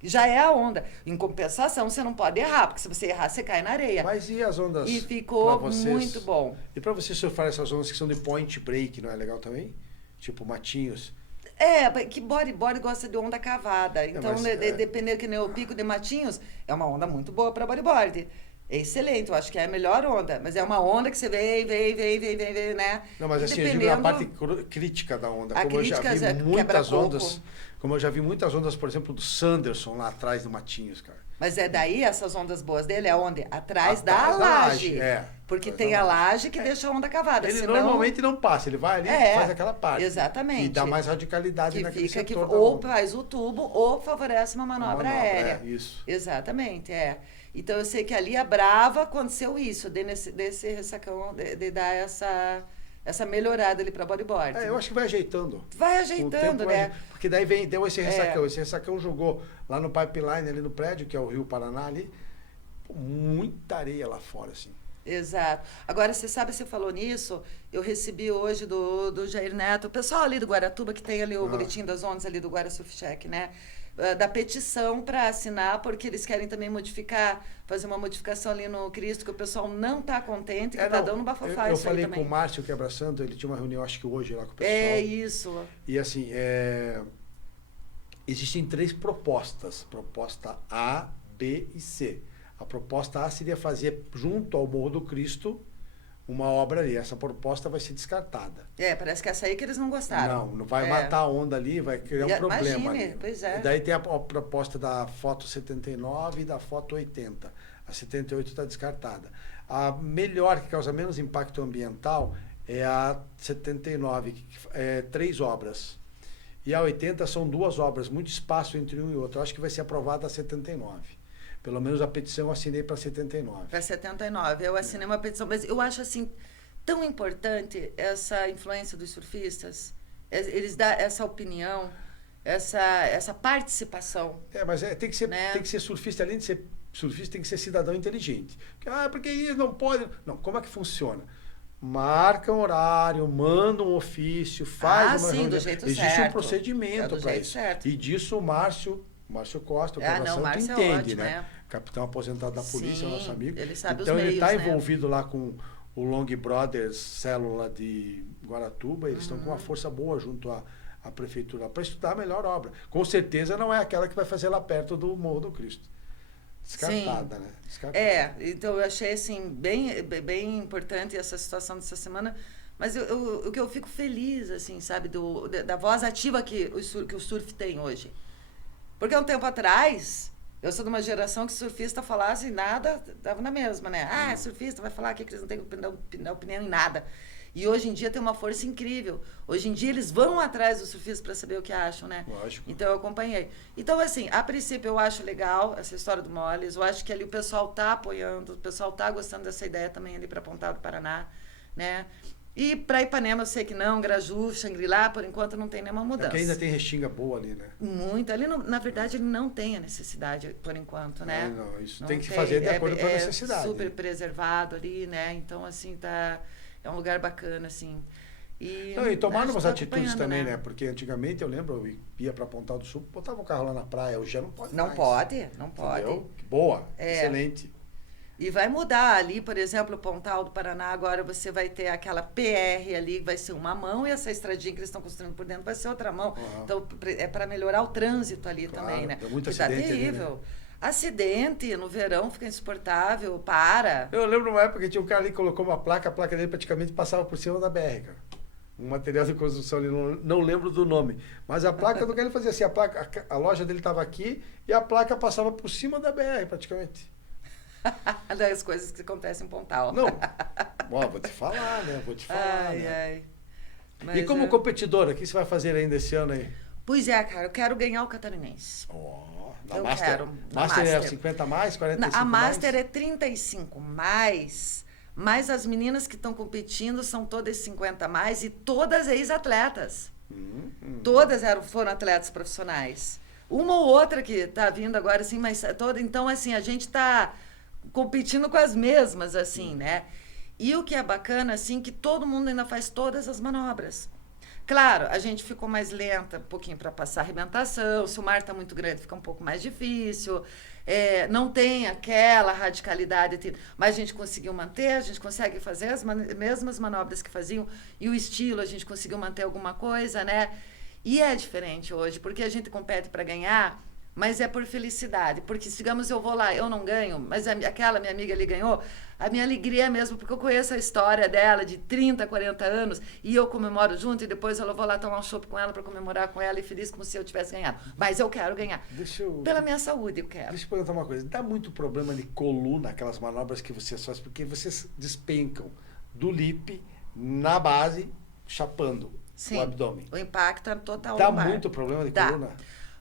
Já é a onda. Em compensação, você não pode errar, porque se você errar, você cai na areia. Mas e as ondas? E ficou muito bom. E para você surfar essas ondas que são de point break, não é legal também? Tipo matinhos. Que bodyboard gosta de onda cavada. Então, dependendo que nem o pico de Matinhos, é uma onda muito boa para bodyboard. É excelente, eu acho que é a melhor onda. Mas é uma onda que você vem, né? Não, mas assim, eu digo a parte crítica da onda. Como eu já vi muitas ondas. Como eu já vi muitas ondas, por exemplo, do Sanderson lá atrás do Matinhos, cara. Mas daí essas ondas boas dele é onde? Atrás da laje. Porque tem a laje que deixa a onda cavada. Ele normalmente não passa, ele vai ali e faz aquela parte. Exatamente. E dá mais radicalidade naquele setor. Ou faz o tubo, ou favorece uma manobra aérea. Isso. Exatamente, Então eu sei que ali a Brava aconteceu isso, desse ressacão, de dar essa melhorada ali para bodyboard. Eu acho que vai ajeitando. Vai ajeitando, né? Porque daí deu esse ressacão. Esse ressacão jogou lá no pipeline, ali no prédio, que é o Rio Paraná ali, muita areia lá fora, assim. Exato. Agora, você falou nisso, eu recebi hoje do Jair Neto, o pessoal ali do Guaratuba, que tem ali o boletim das ondas ali do Guara Surf Check, né? Da petição para assinar, porque eles querem também fazer uma modificação ali no Cristo, que o pessoal não está contente, que está dando um bafafá. Eu falei com o Márcio Quebra-Santo, ele tinha uma reunião, acho que hoje, lá com o pessoal. É isso. E assim, existem 3 propostas, proposta A, B e C. A proposta A seria fazer, junto ao Morro do Cristo, uma obra ali. Essa proposta vai ser descartada. Parece que essa aí que eles não gostaram. Não vai matar a onda ali, vai criar um problema. Imagine, ali. Pois é. E daí tem a proposta da foto 79 e da foto 80. A 78 está descartada. A melhor, que causa menos impacto ambiental, é a 79, que é 3 obras. E a 80 são 2 obras, muito espaço entre um e outro. Eu acho que vai ser aprovada a 79. Pelo menos a petição eu assinei para 79. Para 79. Eu assinei uma petição, mas eu acho assim tão importante essa influência dos surfistas, eles dão essa opinião, essa participação. Mas tem que ser surfista, além de ser surfista, tem que ser cidadão inteligente. Porque eles não podem. Não, como é que funciona? Marca um horário, manda um ofício, faz uma reunião. Do jeito Existe certo. Um procedimento para isso. Certo. E disso o Márcio Costa, o Quebra-Santo, entende, ótimo, né? Capitão aposentado da polícia, nosso amigo. Ele sabe então os meios, ele está né? envolvido lá com o Long Brothers Célula de Guaratuba. Eles estão com uma força boa junto à prefeitura para estudar a melhor obra. Com certeza não é aquela que vai fazer lá perto do Morro do Cristo. Descartada, né? Descartada. Então eu achei assim bem importante essa situação dessa semana. Mas o que eu fico feliz, assim, sabe, da voz ativa que o surf tem hoje. Porque há um tempo atrás, eu sou de uma geração que surfista falasse nada, estava na mesma, né? Surfista vai falar que eles não têm opinião em nada. E hoje em dia tem uma força incrível. Hoje em dia eles vão atrás dos surfistas para saber o que acham, né? Lógico. Então eu acompanhei. Então, assim, a princípio eu acho legal essa história do Moles. Eu acho que ali o pessoal tá apoiando, o pessoal tá gostando dessa ideia também ali para Pontal do Paraná, né? E para Ipanema eu sei que não, Graju, Xangri-Lá, por enquanto não tem nenhuma mudança. Porque ainda tem restinga boa ali, né? Muito. Ali, na verdade, ele não tem a necessidade, por enquanto, né? Não, isso tem que fazer de acordo com a necessidade. É super preservado ali, né? Então, assim, é um lugar bacana, assim. E tomaram umas atitudes também, né? Porque antigamente, eu lembro, eu ia para Pontal do Sul, botava o carro lá na praia, hoje já não pode Não mais. Não pode. Entendeu? Boa, excelente. E vai mudar ali, por exemplo, o Pontal do Paraná, agora você vai ter aquela PR ali, vai ser uma mão, e essa estradinha que eles estão construindo por dentro vai ser outra mão. Então, é para melhorar o trânsito ali também, né? Tem muito acidente terrível. Ali, né? Acidente no verão fica insuportável, para. Eu lembro uma época que tinha um cara ali que colocou uma placa, a placa dele praticamente passava por cima da BR, cara. Um material de construção ali, não lembro do nome. Mas a placa do cara ele fazia assim, a loja dele estava aqui e a placa passava por cima da BR, praticamente. Das coisas que acontecem em Pontal. Não, ó, vou te falar, né? Vou te falar, Ai, né? ai. E Mas como competidora, o que você vai fazer ainda esse ano aí? Pois é, cara, eu quero ganhar o catarinense. Na Eu Master, quero, na Master é Master. 50 mais, 45 A Master mais? é 35 mais, mas as meninas que estão competindo são todas 50 mais e todas ex-atletas. Todas foram atletas profissionais. Uma ou outra que está vindo agora, assim, mas toda. Então, assim, a gente está competindo com as mesmas, assim, né? E o que é bacana, assim, que todo mundo ainda faz todas as manobras. Claro, a gente ficou mais lenta um pouquinho para passar a arrebentação. Se o mar está muito grande, fica um pouco mais difícil. Não tem aquela radicalidade, mas a gente conseguiu manter, a gente consegue fazer as mesmas manobras que faziam e o estilo, a gente conseguiu manter alguma coisa, né? E é diferente hoje, porque a gente compete para ganhar, mas é por felicidade. Porque, digamos, eu vou lá, eu não ganho, mas aquela minha amiga ali ganhou, a minha alegria é mesmo, porque eu conheço a história dela de 30, 40 anos, e eu comemoro junto, e depois eu vou lá tomar um chopp com ela para comemorar com ela, e feliz como se eu tivesse ganhado. Mas eu quero ganhar. Pela minha saúde, eu quero. Deixa eu perguntar uma coisa. Dá muito problema de coluna, aquelas manobras que vocês fazem, porque vocês despencam do lip na base, chapando Sim, o abdômen. O impacto é total. Dá lombar. muito problema de Dá. coluna?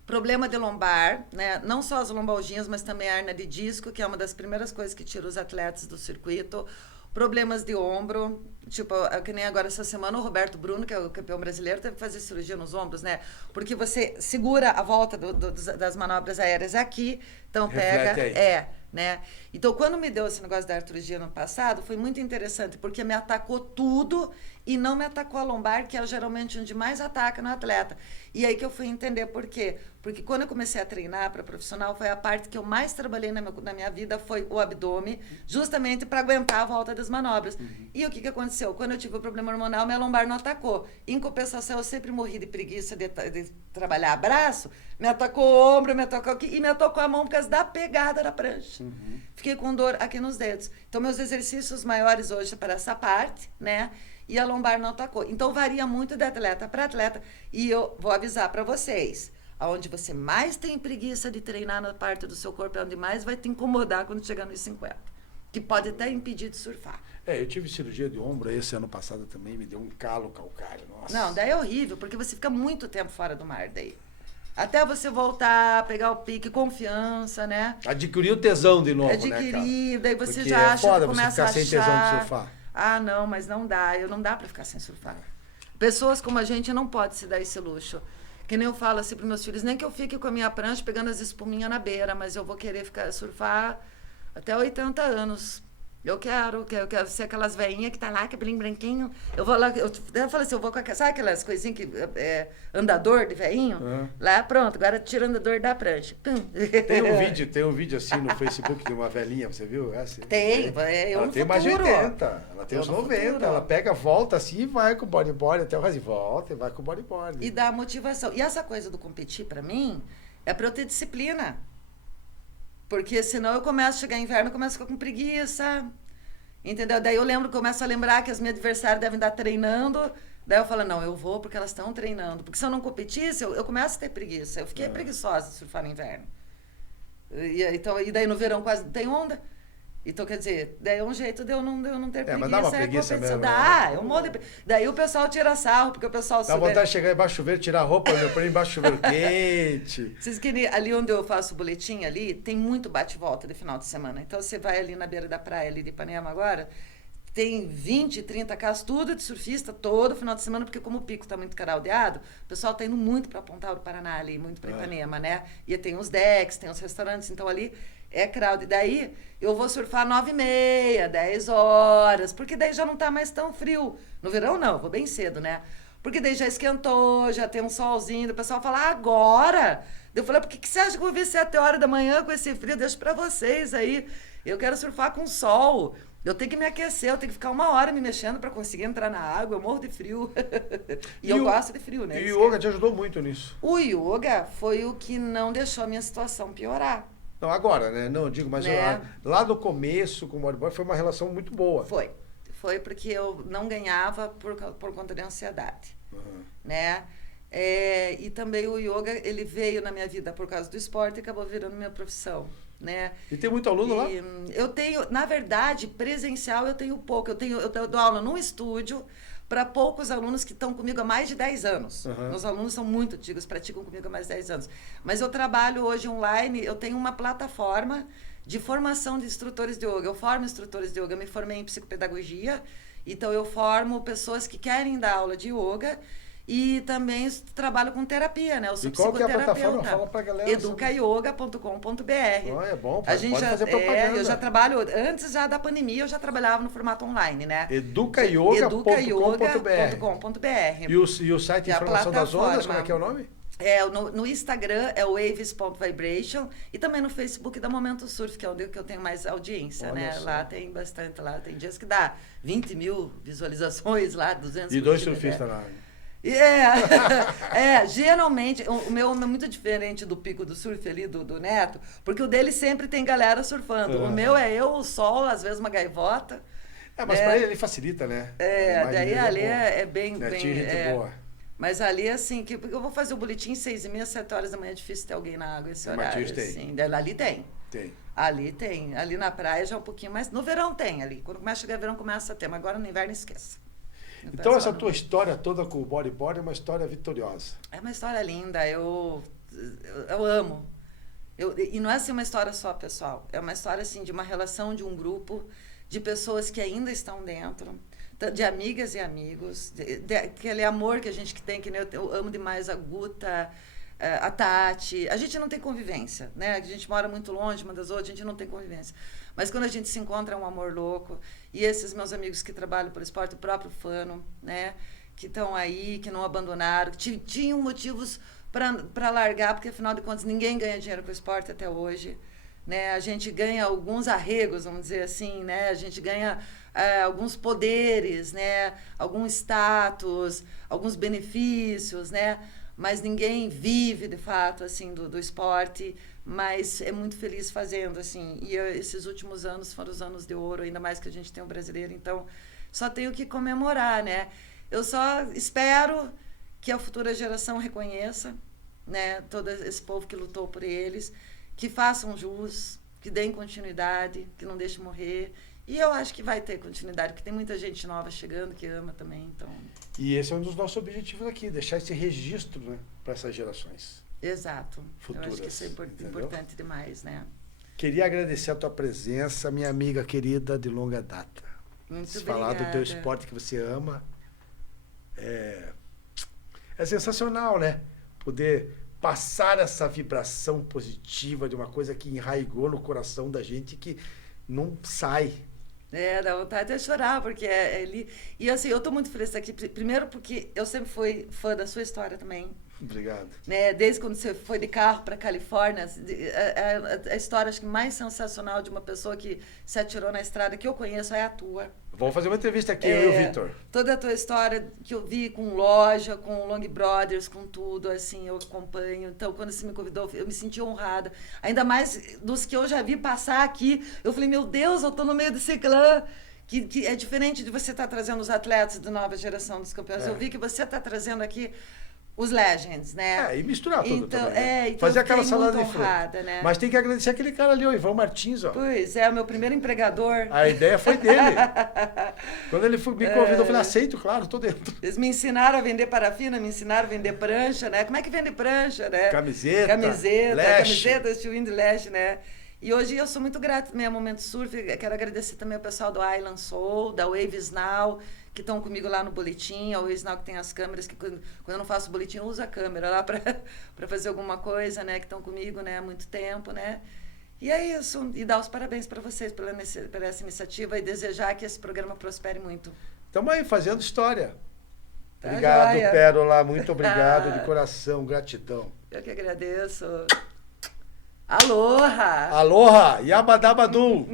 Problema de lombar, né? Não só as lombalgias, mas também a hernia de disco, que é uma das primeiras coisas que tira os atletas do circuito. Problemas de ombro, tipo, que nem agora essa semana o Roberto Bruno, que é o campeão brasileiro, teve que fazer cirurgia nos ombros, né? Porque você segura a volta das manobras aéreas aqui, então Reflete pega... aí. Né? Então, quando me deu esse negócio da artralgia no passado, foi muito interessante, porque me atacou tudo e não me atacou a lombar, que é geralmente onde mais ataca no atleta. E aí que eu fui entender por quê. Porque quando eu comecei a treinar para profissional, foi a parte que eu mais trabalhei na minha vida, foi o abdômen, justamente para aguentar a volta das manobras. E o que aconteceu? Quando eu tive o problema hormonal, minha lombar não atacou. Em compensação, eu sempre morri de preguiça de trabalhar braço, me atacou o ombro, me atacou aqui, e me atacou a mão por causa da pegada da prancha. Fiquei com dor aqui nos dedos. Então, meus exercícios maiores hoje são para essa parte, né? E a lombar não atacou. Então, varia muito de atleta para atleta. E eu vou avisar para vocês, aonde você mais tem preguiça de treinar na parte do seu corpo, é onde mais vai te incomodar quando chegar nos 50. Que pode até impedir de surfar. Eu tive cirurgia de ombro esse ano passado também, me deu um calo calcário. Nossa. Não, daí é horrível, porque você fica muito tempo fora do mar daí. Até você voltar, pegar o pique, confiança, né? Adquirir o tesão de novo, Adquirir, né, daí você porque já acha que foda começa você ficar a sem achar... tesão de surfar. Ah, não, mas não dá. Não dá pra ficar sem surfar. Pessoas como a gente não pode se dar esse luxo. Que nem eu falo assim pros meus filhos, nem que eu fique com a minha prancha pegando as espuminhas na beira, mas eu vou querer surfar até 80 anos. Eu quero ser aquelas veinhas que tá lá, cabelinho branquinho. Eu vou lá, eu falo assim, eu vou com sabe aquelas coisinhas que andador de veinho? Lá, pronto, agora tira o andador da prancha. Tem um vídeo assim no Facebook de uma velhinha, você viu? Tem, ela tem mais de 80, ela tem uns 90, ela pega, volta assim e vai com o bodyboard até o resto, volta e vai com o bodyboard. E dá motivação. E essa coisa do competir, pra mim, é pra eu ter disciplina. Porque senão eu começo a chegar inverno, eu começo a ficar com preguiça, entendeu? Daí eu começo a lembrar que as minhas adversárias devem estar treinando, daí eu falo, não, eu vou porque elas estão treinando. Porque se eu não competisse, eu começo a ter preguiça. Eu fiquei preguiçosa de surfar no inverno. E daí no verão quase não tem onda. Então, quer dizer, daí é um jeito de eu não ter preguiça. Mas dá uma preguiça mesmo. Dá, um monte de... Daí o pessoal tira sarro, porque o pessoal... Dá vontade de chegar embaixo do chuveiro, tirar a roupa, olhar embaixo do chuveiro quente. Vocês querem, ali onde eu faço o boletim, ali, tem muito bate-volta de final de semana. Então, você vai ali na beira da praia, ali de Ipanema agora, tem 20, 30 casas, tudo de surfista, todo final de semana, porque como o pico está muito caraldeado, o pessoal está indo muito para Pontal do Paraná ali, muito para Ipanema, né? E tem os decks, tem os restaurantes, então ali... É crowd. Daí eu vou surfar 9h30, 10 horas, porque daí já não tá mais tão frio. No verão não, eu vou bem cedo, né? Porque daí já esquentou, já tem um solzinho, o pessoal fala, agora? Eu falei, por que você acha que eu vou vir 7 horas da manhã com esse frio? Deixa pra vocês aí. Eu quero surfar com sol. Eu tenho que me aquecer, eu tenho que ficar 1 hora me mexendo para conseguir entrar na água, eu morro de frio. e eu gosto de frio, né? E o yoga te ajudou muito nisso? O yoga foi o que não deixou a minha situação piorar. Não, agora, né? Não, digo, mas Né? lá no começo com o bodyboard foi uma relação muito boa. Foi porque eu não ganhava por conta de ansiedade, Uhum. né? E também o yoga, ele veio na minha vida por causa do esporte e acabou virando minha profissão, né? E tem muito aluno lá? Eu tenho, na verdade, presencial eu tenho pouco. Eu dou aula num estúdio para poucos alunos que estão comigo há mais de 10 anos. Uhum. Meus alunos são muito antigos, praticam comigo há mais de 10 anos. Mas eu trabalho hoje online, eu tenho uma plataforma de formação de instrutores de yoga. Eu formo instrutores de yoga, eu me formei em psicopedagogia, então eu formo pessoas que querem dar aula de yoga e também trabalho com terapia, né? Eu sou E qual que é a psicoterapeuta. plataforma? Fala pra galera. Educayoga.com.br. É bom, A gente pode fazer propaganda. eu já trabalho, antes já da pandemia, eu já trabalhava no formato online, né? Educayoga.com.br. E o site de informação das ondas, como é que é o nome? No Instagram é o waves.vibration e também no Facebook da Momento Surf, que é onde eu tenho mais audiência, Olha né? só. Lá tem bastante, lá tem dias que dá 20 mil visualizações lá, 200 E 2 curtidas, surfistas né? lá. Geralmente, o meu é muito diferente do pico do surf ali, do Neto, porque o dele sempre tem galera surfando. O meu é eu, o sol, às vezes uma gaivota. Mas para ele facilita, né? Daí ali é bem... Netinho, gente boa. Mas ali, assim, que eu vou fazer o boletim 6h30, 7 horas da manhã, é difícil ter alguém na água esse horário. Assim. Ali tem. Ali tem. Ali na praia já é um pouquinho mais... No verão tem ali. Quando começa a chegar verão, começa a ter. Mas agora no inverno, esqueça. Então essa tua história toda com o bodyboard é uma história vitoriosa. É uma história linda. Eu amo. E não é assim uma história só, pessoal. É uma história, assim, de uma relação de um grupo de pessoas que ainda estão dentro, de amigas e amigos, aquele amor que a gente tem, que eu amo demais a Guta, a Tati. A gente não tem convivência, né? A gente mora muito longe uma das outras, a gente não tem convivência. Mas quando a gente se encontra é um amor louco. E esses meus amigos que trabalham pelo esporte, o próprio Fano, né? Que estão aí, que não abandonaram, que tinham motivos para largar, porque afinal de contas ninguém ganha dinheiro com o esporte até hoje. Né? A gente ganha alguns arregos, vamos dizer assim, né? A gente ganha alguns poderes, né? Algum status, alguns benefícios, né? Mas ninguém vive, de fato, assim, do esporte, mas é muito feliz fazendo, assim. E esses últimos anos foram os anos de ouro, ainda mais que a gente tem um brasileiro, então só tenho que comemorar, né? Eu só espero que a futura geração reconheça, né? Todo esse povo que lutou por eles, que façam jus, que deem continuidade, que não deixem morrer. E eu acho que vai ter continuidade, porque tem muita gente nova chegando que ama também. Então... E esse é um dos nossos objetivos aqui, deixar esse registro, né, para essas gerações. Exato. Futuras, eu acho que isso é importante demais, né? Queria agradecer a tua presença, minha amiga querida de longa data. Muito falar obrigada. do teu esporte que você ama. É sensacional, né? Poder passar essa vibração positiva de uma coisa que enraigou no coração da gente que não sai. Dá vontade de chorar, porque ele... E assim, eu estou muito feliz de estar aqui. Primeiro porque eu sempre fui fã da sua história também. Obrigado. Né? Desde quando você foi de carro para a Califórnia, a história acho que mais sensacional de uma pessoa que se atirou na estrada que eu conheço é a tua. Vamos fazer uma entrevista aqui, eu e o Vitor. Toda a tua história que eu vi com loja, com Long Brothers, com tudo, assim, eu acompanho. Então, quando você me convidou, eu me senti honrada. Ainda mais dos que eu já vi passar aqui. Eu falei, meu Deus, eu estou no meio desse clã. Que é diferente de você estar trazendo os atletas da nova geração dos campeões. Eu vi que você está trazendo aqui os legends, né? E misturar tudo então, também. Né? Então fazer aquela salada de fruta. Né? Mas tem que agradecer aquele cara ali, o Ivan Martins, ó. Pois é, o meu primeiro empregador. A ideia foi dele. Quando ele me convidou, eu falei, aceito, claro, tô dentro. Eles me ensinaram a vender parafina, me ensinaram a vender prancha, né? Como é que vende prancha, né? Camiseta, camiseta, wind lash, né? E hoje eu sou muito grata também ao Momento Surf. Quero agradecer também ao pessoal do Island Soul, da Waves Now, que estão comigo lá no boletim. A Waves Now que tem as câmeras, que quando eu não faço boletim, eu uso a câmera lá para fazer alguma coisa, né? Que estão comigo, né? Há muito tempo, né? E é isso. E dar os parabéns para vocês por essa iniciativa e desejar que esse programa prospere muito. Estamos aí fazendo história. Tá, obrigado, joia. Pérola. Muito obrigado, de coração. Gratidão. Eu que agradeço. Aloha! Aloha! Yabadabadu!